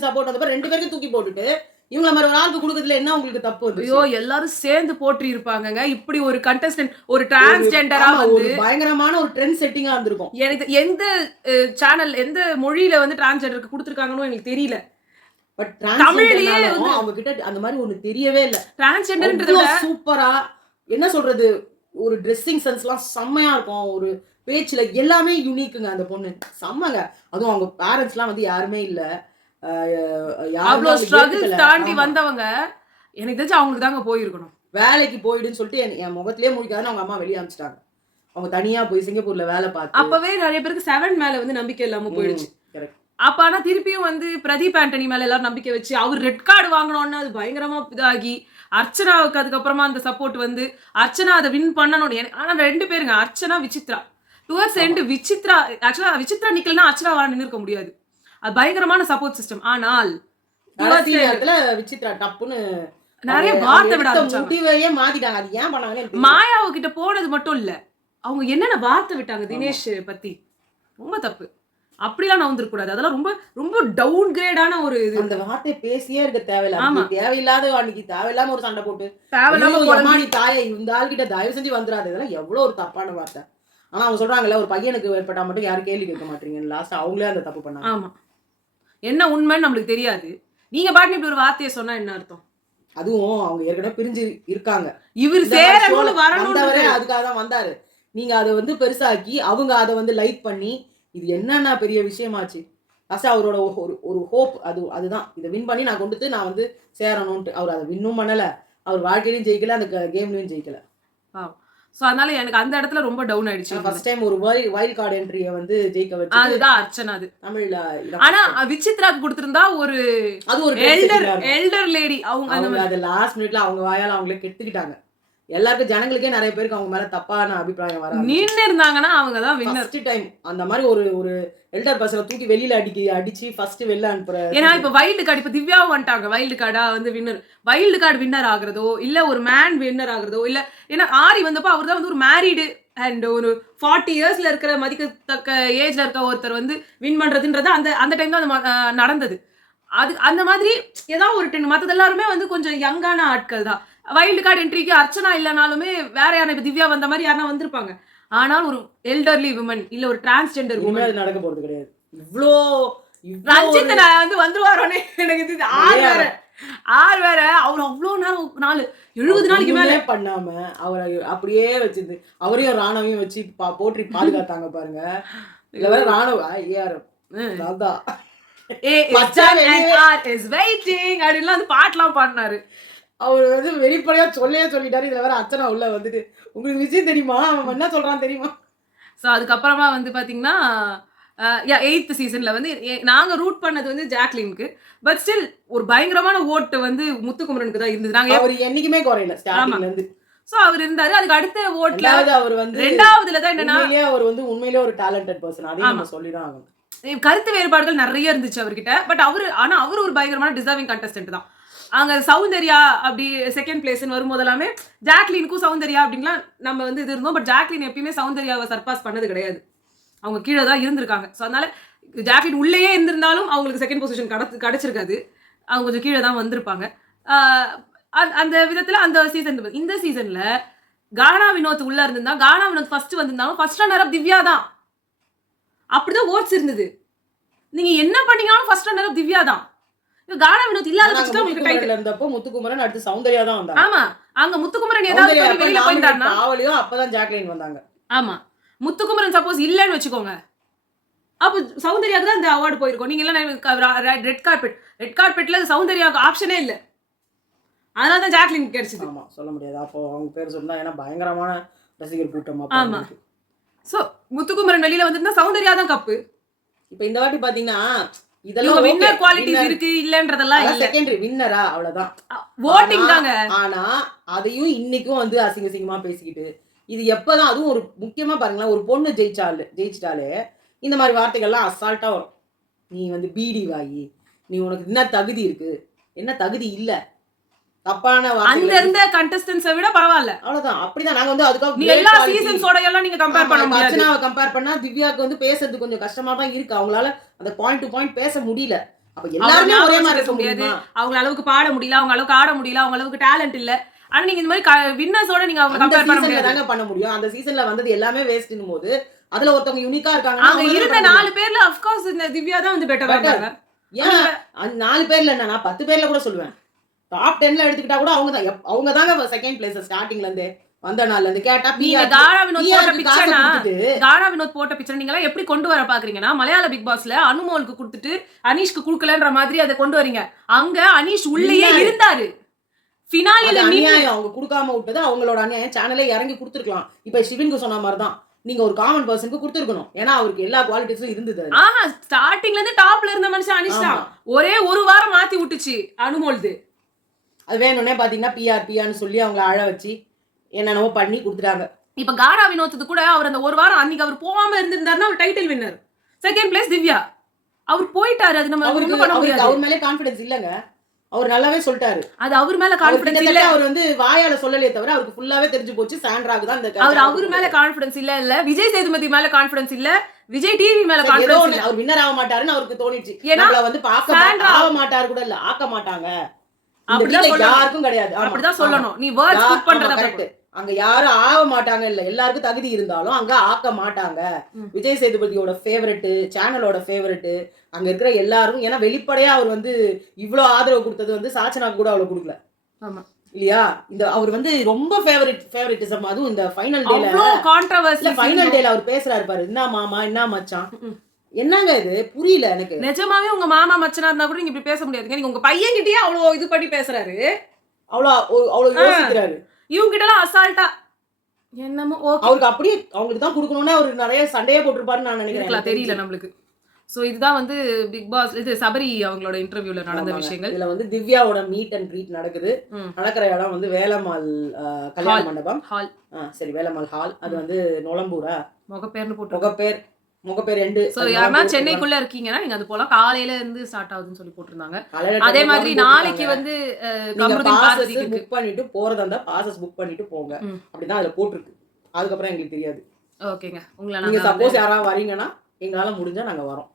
சப்போர்ட் வந்தப்ப 2 பேருக்கும் தூக்கி போட்டுட்டு இவங்க மாதிரி ஒரு ஆளுக்கு கொடுக்கறதுல என்ன உங்களுக்கு தப்பு வந்து? ஐயோ, எல்லாரும் சேர்ந்து போற்றி இருப்பாங்க. இப்படி ஒரு கண்டஸ்டன்ட், ஒரு டிரான்ஸ்ஜெண்டரா வந்து பயங்கரமான ஒரு ட்ரெண்ட் செட்டிங்கா இருந்திருக்கும். எனக்கு எந்த சேனல் எந்த மொழியில வந்து டிரான்ஸ்ஜெண்டருக்கு கொடுத்துருக்காங்கன்னு எனக்கு தெரியல. பட் தமிழ்லயே அவங்க கிட்ட அந்த மாதிரி ஒண்ணு தெரியவே இல்ல. டிரான்ஸ்ஜெண்டர்ன்றது சூப்பரா என்ன சொல்றது, ஒரு ட்ரெஸ்ஸிங் சென்ஸ்லாம் செம்மையா இருக்கும். ஒரு பேச்சுல எல்லாமே யூனிக்குங்க அந்த பொண்ணு. செம்மங்க. அதுவும் அவங்க பேரண்ட்ஸ்லாம் வந்து யாருமே இல்ல. அ யாருமே அவ்ளோ அவங்கள ஸ்ட்ரகிள்ஸ் ஏத்துக்கல. தாண்டி ஆமா. வந்தவங்க எனக்கு தெரிஞ்சு அவங்களுக்கு தாங்க போயிருக்கணும். வேலைக்கு போயிடுன்னு சொல்லிட்டு என் முகத்திலேயே முழிக்காதுன்னு அவங்க அம்மா வெளிய அனுப்பிச்சுட்டாங்க. அவங்க தனியா போய் சிங்கப்பூர்ல வேலை பார்த்து. அப்பவே நெறைய பேருக்கு 7 மேல வந்து நம்பிக்கை இல்லாம போயிடுச்சு. கரெக்ட். அப்ப ஆனா திருப்பியும் வந்து பிரதீப் ஆண்டனி மேல எல்லாரும் நம்பிக்கை வச்சு அவர் ரெட் கார்டு வாங்கணும்னு அது பயங்கரமா இதாகி அர்ச்சனாவுக்கு அதுக்கப்புறமா அந்த சப்போர்ட் வந்து அர்ச்சனா அதை வின் பண்ணணும். ஆனா 2 பேருங்க, அர்ச்சனா விசித்ரா. டுவர்ட்ஸ் எண்ட் விசித்ரா ஆக்சுவலா விசித்ரா நிக்கலனா அர்ச்சனா வர நின்னுக்க முடியாது. அது பயங்கரமான சப்போர்ட் சிஸ்டம். ஆனால் கடைசி நேரத்துல விசித்ரா டப்புன்னு நிறைய வார்த்தை விட ஆரம்பிச்சாங்க. முடிவையே மாத்திட்டாங்க. அது ஏன் பண்ணாங்கன்னு எனக்கு தெரியல. மாயாவு கிட்ட போனது மட்டும் இல்ல, அவங்க என்னென்ன வார்த்தை விட்டாங்க தினேஷ் பத்தி, ரொம்ப தப்பு. அப்படிலாம் நவுந்திருக்க கூடாது. அதெல்லாம் ரொம்ப ரொம்ப டவுன் கிரேடான ஒரு இது. அந்த வார்த்தையை பேசியே இருக்க தேவையில்ல. ஆமா. அது தேவையில்லாத அன்னைக்கு தேவையில்லாம ஒரு சண்டை போட்டு தேவையில்லாம ஐயோ, குழம்பி- அம்மா நீ தாயை இந்த ஆள்கிட்ட தயவு செஞ்சு வந்துடாது. இதெல்லாம் எவ்வளவு ஒரு தப்பான வார்த்தை. ஆனா அவங்க சொல்றாங்கல்ல, ஒரு பையனுக்கு ஏற்பட்டா மட்டும் யாரும் கேள்வி கேட்க மாட்டீங்கன்னு. லாஸ்ட் அவங்களே அந்த தப்பு பண்ணாங்க. ஆமா, என்ன உண்மைன்னு நம்மளுக்கு தெரியாது. நீங்க பாட்டு இப்படி ஒரு வார்த்தையை சொன்னா என்ன அர்த்தம்? அதுவும் அவங்க ஏற்கனவே பிரிஞ்சு இருக்காங்க. இவர் இந்த மாதிரி சேரணும்னு show வரணும்னு வந்தவரே அதுக்காக தான் வந்தாரு. நீங்க அதை வந்து பெருசாக்கி அவங்க அதை வந்து லைக் பண்ணி இது என்னன்னா பெரிய விஷயமாச்சு. ஃபர்ஸ்ட் அவரோட ஒரு ஹோப் அதுதான். இதை வின் பண்ணி நான் கொண்டுட்டு நான் வந்து சேரணும்ட்டு. அவர் அதை வின்னும் பண்ணல. அவர் வாழ்க்கையிலும் ஜெயிக்கல, அந்த கேம்லயும் ஜெயிக்கல. சோ அதனால எனக்கு அந்த இடத்துல ரொம்ப டவுன் ஆயிடுச்சு. ஃபர்ஸ்ட் டைம் ஒரு வைல்ட் கார்டு என்ட்ரியை வந்து ஜெயிக்க வச்சு அதுதான் அர்ச்சனா. அது தமிழ்ல ஆனா விசித்ராக்கு கொடுத்திருந்தா ஒரு அது ஒரு எல்டர் லேடி. அவங்க அந்த அது லாஸ்ட் மினிட்ல அவங்க வாயால அவங்களே கெடுத்துக்கிட்டாங்க. எல்லாருக்கும் ஜனங்களுக்கே நிறைய பேருக்கு அவங்க மேல தப்பான அபிப்பிராயம் வர நின்னு இருந்தாங்கன்னா அவங்க தான் வின்னர். ஃபர்ஸ்ட் டைம் அந்த மாதிரி ஒரு எல்டர் பர்சனை தூக்கி வெளியில அடிச்சு ஃபர்ஸ்ட் வெளில அனுப்புற. ஏன்னா இப்ப வைல்டு கார்டு இப்ப திவ்யாவும் வந்துட்டாங்க. வைல்டு கார்டா வந்து வின்னர், வைல்டு கார்டு வின்னர் ஆகுறதோ இல்ல ஒரு மேன் வின்னர் ஆகுறதோ இல்ல. ஏன்னா ஆரி வந்தப்போ அவர் தான் வந்து ஒரு மேரிடு அண்ட் ஒரு 40 இயர்ஸ்ல இருக்கிற மதிக்கத்தக்க ஏஜ்ல இருக்க ஒருத்தர் வந்து வின் பண்றதுன்றது அந்த டைம் தான் நடந்தது. அது அந்த மாதிரி ஏதாவது ஒரு டென். மற்றது எல்லாருமே வந்து கொஞ்சம் யங்கான ஆட்கள் தான். வைல்டு கார்டு என்ட்ரிக்கு அர்ச்சனா இல்லைனாலுமே வேற யாரும் இப்ப திவ்யா வந்த மாதிரி யாரா வந்திருப்பாங்க. ஆனால் ஒரு எல்டர்லி விமன் இல்ல ஒரு டிரான்ஸ்ஜெண்டர் இனிமே உமன் அது நடக்க போறது கிடையாது. இவ்ளோ ரஞ்சித் நான் வந்து வந்துருவாரோனே எனக்கு இது ஆறு வேற. அவர் அவ்வளவு நாள் 70 நாளைக்கு மேல பண்ணாம அவரை அப்படியே வச்சிருந்து அவரையும் ராணவையும் வச்சு போற்றி பாதுகாத்தாங்க பாருங்க. இதுல வேற ராணவ ஏஆர் அதான் அப்படின்லாம் வந்து பாட்டுலாம் பாடினாரு. அவர் வந்து வெளிப்படையா சொல்லிட்டாரு. இதுல வேற அர்ச்சனா உள்ள வந்துட்டு உங்களுக்கு விஷயம் தெரியுமா, அவன் என்ன சொல்றான் தெரியுமா. ஸோ அதுக்கப்புறமா வந்து பாத்தீங்கன்னா 8th சீசன்ல வந்து நாங்க ரூட் பண்ணது வந்து ஜாக்லினுக்கு. பட் ஸ்டில் ஒரு பயங்கரமான ஓட்டு வந்து முத்துக்குமரனுக்கு தான் இருந்தது. நாங்க அவர் என்னைக்குமே குறையல ஸ்டார்டிங்ல இருந்து. சோ அவர் இருந்தாரு. அதுக்கு அடுத்த ஓட்ல அவர் வந்து ரெண்டாவதுல தான் என்னன்னா அவர் வந்து உண்மையிலேயே ஒரு டேலண்டட் பர்சன். அதையும் நம்ம சொல்லிதான் ஆகணும். கருத்து வேறுபாடுகள் நிறைய இருந்துச்சு அவர்கிட்ட. பட் அவர் ஒரு பயங்கரமான டிசர்விங் கண்டஸ்டன்ட் தான். அங்க சௌந்தர்யா அப்படி செகண்ட் பிளேஸ்ன்னு வரும்போது எல்லாமே ஜாக்லினுக்கும் சௌந்தர்யா அப்படின்லாம் நம்ம வந்து இது இருந்தோம். பட் ஜாக்லின் எப்பயுமே சௌந்தர்யாவை சர்பாஸ் பண்ணது கிடையாது. அவங்க கீழே தான் இருந்திருக்காங்க. ஸோ அதனால ஜாக்லின் உள்ளேயே இருந்திருந்தாலும் அவங்களுக்கு செகண்ட் பொசிஷன் கிடைச்சிருக்காது. அவங்க கொஞ்சம் கீழே தான் வந்திருப்பாங்க. அந்த விதத்துல அந்த சீசன். இந்த சீசன்ல கானா வினோத் உள்ள இருந்திருந்தா, கானா வினோத் ஃபர்ஸ்ட் வந்திருந்தாலும் ஃபர்ஸ்ட் ரன்னர் அப் திவ்யா தான். அப்படிதான் ஓட்ஸ் இருந்தது. நீங்க என்ன பண்ணீங்கனாலும் ஃபர்ஸ்ட் ரன்னர் அப் திவ்யா தான். கானா வினோத் இல்லாத பட்சத்துல உங்களுக்கு டைட்டில் இருந்தப்போ முத்துக்குமரன் அடுத்து சௌந்தர்யா தான் வந்தாங்க. ஆமா, அங்க முத்துக்குமரன் ஏதாவது சொல்லி வெளியில போயிட்டாருன்னா அவளையோ அப்பதான் ஜாக்லின் வந்தாங்க. ஆமா, முத்துக்குமரன் சப்போஸ் இல்லன்னு வெச்சுக்கோங்க, அப்ப சௌந்தர்யாக்கு தான் இந்த அவார்டு போயிருக்கும். நீங்க எல்லாம் ரெட் கார்பெட்ல சௌந்தர்யாக்கு ஆப்ஷனே இல்ல. அதனால தான் ஜாக்லின் கிடைச்சது. ஆமா, சொல்ல முடியாது. அப்போ அவங்க பேர் சொன்னா ஏன்னா பயங்கரமான ரசிகர் கூட்டம். ஆமா. சோ முத்துக்குமரன் வெளியில வந்திருந்தா சௌந்தர்யா தான் கப்பு. இப்ப இந்த வாட்டி பாத்தீங்கன்னா இதெல்லாம் வின்னர் குவாலிட்டிஸ் இருக்கு இல்லன்றதெல்லாம் இல்ல. செகண்டரி வின்னரா அவ்வளவுதான். வோட்டிங் தாங்க. ஆனா அதையும் இன்னைக்கும் வந்து அசிங்கமா பேசிக்கிட்டு இது எப்பதான், அதுவும் ஒரு முக்கியமா பாருங்களேன், ஒரு பொண்ணு ஜெயிச்சிட்டாலே இந்த மாதிரி வார்த்தைகள்லாம் அசால்ட்டா வரும். நீ வந்து பீடி வாயி, நீ உனக்கு என்ன தகுதி இருக்கு, என்ன தகுதி இல்ல, தப்பான அந்த இருந்த கண்டஸ்டன்ட்ஸை விட பரவாயில்ல. அவ்வளவுதான். அப்படிதான் நாங்க வந்து அதுக்காக நீங்க எல்லா சீசன்ஸோட எல்லாம் நீங்க கம்பேர் பண்ண முடியாது. அர்ச்சனாவை கம்பேர் பண்ணா திவ்யாக்கு வந்து பேசுறது கொஞ்சம் கஷ்டமா தான் இருக்கு. அவங்களால அந்த பாயிண்ட் டு பாயிண்ட் பேச முடியல. அப்ப எல்லாருமே ஒரே மாதிரி பேச முடியாது. அவங்க அளவுக்கு பாட முடியல, அவங்க அளவுக்கு ஆட முடியல, அவங்க அளவுக்கு டேலண்ட் இல்ல. ஆனா நீங்க இந்த மாதிரி வின்னர்ஸோட நீங்க அவங்க கம்பேர் பண்ண முடியாது. தாங்க பண்ண முடியும். அந்த சீசன்ல வந்தது எல்லாமே வேஸ்ட்னும் போது அதுல ஒருத்தவங்க யூனிக்கா இருக்காங்க. அங்க இருந்த 4 பேர்ல ஆஃப் கோர்ஸ் இந்த திவ்யா தான் வந்து பெட்டரா இருக்காங்க. ஏன் 4 பேர்ல என்ன, நான் 10 பேர்ல கூட சொல்லுவேன். டாப் 10ல எடுத்துக்கிட்டா கூட அவங்க தாங்க செகண்ட் பிளேஸ் ஸ்டார்டிங்ல இருந்தே. வந்த நாள்ல இருந்து கேட்டா நீங்க PR கானா வினோத் போட்ட காசை பிக்சர்னா கொடுத்துட்டு கானா வினோத் போட்ட பிக்சர் நீங்க எல்லாம் எப்படி கொண்டு வர பாக்குறீங்கன்னா மலையாள பிக் பாஸ்ல அனுமோலுக்கு கொடுத்துட்டு அனீஷ்க்கு குடுக்கலன்ற மாதிரி அதை கொண்டு வரீங்க. அங்க அனீஷ் உள்ளேயே இருந்தாரு. அது ஃபினாலில அநியாயம். அவங்க கொடுக்காம விட்டது அவங்களோட அநியாயம். சேனலே இறங்கி கொடுத்துருக்கலாம். இப்ப சிவின்கு சொன்ன மாதிரி தான் நீங்க ஒரு காமன் பர்சனுக்கு கொடுத்துருக்கணும். ஏன்னா அவருக்கு எல்லா குவாலிட்டிஸும் இருந்தது அதுல. ஆஹா ஸ்டார்டிங்ல இருந்து டாப்ல இருந்த மனுஷன் அனீஷ் தான். ஆமா. ஒரே ஒரு வாரம் மாத்தி விட்டுச்சு அனுமோல்து. அது வேணும்னே பாத்தீங்கன்னா பிஆர்னு சொல்லி அவங்கள அழ வச்சு என்னென்னவோ பண்ணி கொடுத்துட்டாங்க. இப்ப கானா வினோத்துக்கு கூட அவர் அந்த ஒரு வாரம் அன்னைக்கு அவர் போகாம இருந்திருந்தாருன்னா அவர் title winner. Second place Divya. அவர் போயிட்டாரு. அது நம்ம ஒண்ணும் பண்ண அவருக்கு முடியாது. அவர் மேலே கான்ஃபிடன்ஸ் இல்லங்க. அவர் நல்லாவே சொல்லிட்டாரு. அது அவர் மேல கான்ஃபிடன்ஸ் இல்ல. அவர் வந்து வாயால சொல்லலையே தவிர அவருக்கு ஃபுல்லாவே தெரிஞ்சு போச்சு சாண்ட்ராக்கு தான் இந்த அவர் மேல கான்ஃபிடன்ஸ் இல்ல விஜய் சேதுபதி மேல கான்ஃபிடன்ஸ் இல்ல, விஜய் டிவி மேல கான்ஃபிடன்ஸ் இல்ல. அவர் வின்னர் ஆக மாட்டாருன்னு அவருக்கு தோணிச்சு. ஏன்னா நம்மள வந்து ஆக மாட்டாரு கூட இல்ல, ஆக்க மாட்டாங்க. அப்படிதான் யாருக்கும் கிடையாது. அப்படிதான் சொல்லணும். நீ வேர்ட்ஸ் ஸ்கிப் பண்றத கரெக்ட். அங்க யாரும் ஆக மாட்டாங்க இல்ல, எல்லாருக்கும் தகுதி இருந்தாலும் அங்க ஆக்க மாட்டாங்க. விஜய் சேதுபதியோட ஃபேவரட், சேனலோட ஃபேவரட், அங்க இருக்கிற எல்லாரும். ஏன்னா வெளிப்படையா அவர் வந்து இவ்வளவு ஆதரவு கொடுத்தது வந்து சாச்சனாக்கு கூட அவ்வளவு கொடுக்கல. ஆமா இல்லையா? இந்த அவர் வந்து ரொம்ப ஃபேவரட்டிசம். அதுவும் இந்த ஃபைனல் டேல அவ்ளோ கான்ட்ரோவர்சி. ஃபைனல் டேல அவர் பேசுறாரு பாரு, என்ன மாமா என்ன மச்சான், என்னங்க இது புரியல எனக்கு. நிஜமாவே உங்க மாமா மச்சனா இருந்தா கூட நீங்க இப்படி பேச முடியாதுங்க. நீங்க உங்க பையன் கிட்டயே அவ்வளவு இது பண்ணி பேசுறாரு, அவ்வளவு யோசிக்கிறாரு. இவங்க கிட்ட எல்லாம் அசால்ட்டா என்னமோ அவருக்கு அப்படியே அவங்களுக்கு தான் கொடுக்கணும்னு அவர் நிறைய சண்டையே போட்டிருப்பாருன்னு நான் நினைக்கிறேன். தெரியல நம்மளுக்கு. சோ இதுதான் வந்து பிக் பாஸ் இது சபரி அவங்களோட இன்டர்வியூல நடந்த விஷயங்கள். இதுல வந்து திவ்யாவோட மீட் அண்ட் க்ரீட் நடக்குது. நடக்கிற இடம் வந்து வேலம்மாள் கல்யாண மண்டபம் ஹால். சரி, வேலம்மாள் ஹால். அது வந்து நொலம்பூரா முகப்பேர்னு போட்டு முகப்பேர் எண்டு. சோ யாரா சென்னைக்குள்ள இருக்கீங்கன்னா நீங்க அது போலாம். காலையில இருந்து ஸ்டார்ட் ஆகுதுன்னு சொல்லி போட்டுருந்தாங்க. அதே மாதிரி நாளைக்கு வந்து கமருதீன் பார்வதிக்கு புக் பண்ணிட்டு போறதா இருந்தா பாசஸ் புக் பண்ணிட்டு போங்க. அப்படிதான் அதுல போட்டுருக்கு. அதுக்கப்புறம் எங்களுக்கு தெரியாது. ஓகேங்க. உங்களை நீங்க சப்போஸ் யாராவது வரீங்கன்னா எங்களால முடிஞ்சா நாங்க வரோம்.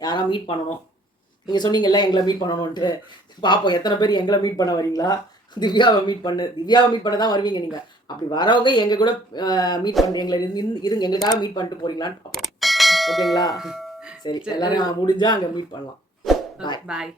யாரா மீட் பண்ணணும் நீங்க சொன்னீங்கல்ல எங்களை மீட் பண்ணணும்ட்டு, பாப்போம் எத்தனை பேர் எங்களை மீட் பண்ண வரீங்களா. திவ்யாவை மீட் பண்ண தான் வருவீங்க. நீங்க அப்படி வரவங்க எங்க கூட மீட் பண்றீங்களா, இருங்க எங்களுக்காக மீட் பண்ணிட்டு போறீங்களான்னு பார்ப்போம். ஓகேங்களா? சரி, எல்லாரும் முடிஞ்சா அங்க மீட் பண்ணலாம். பாய்.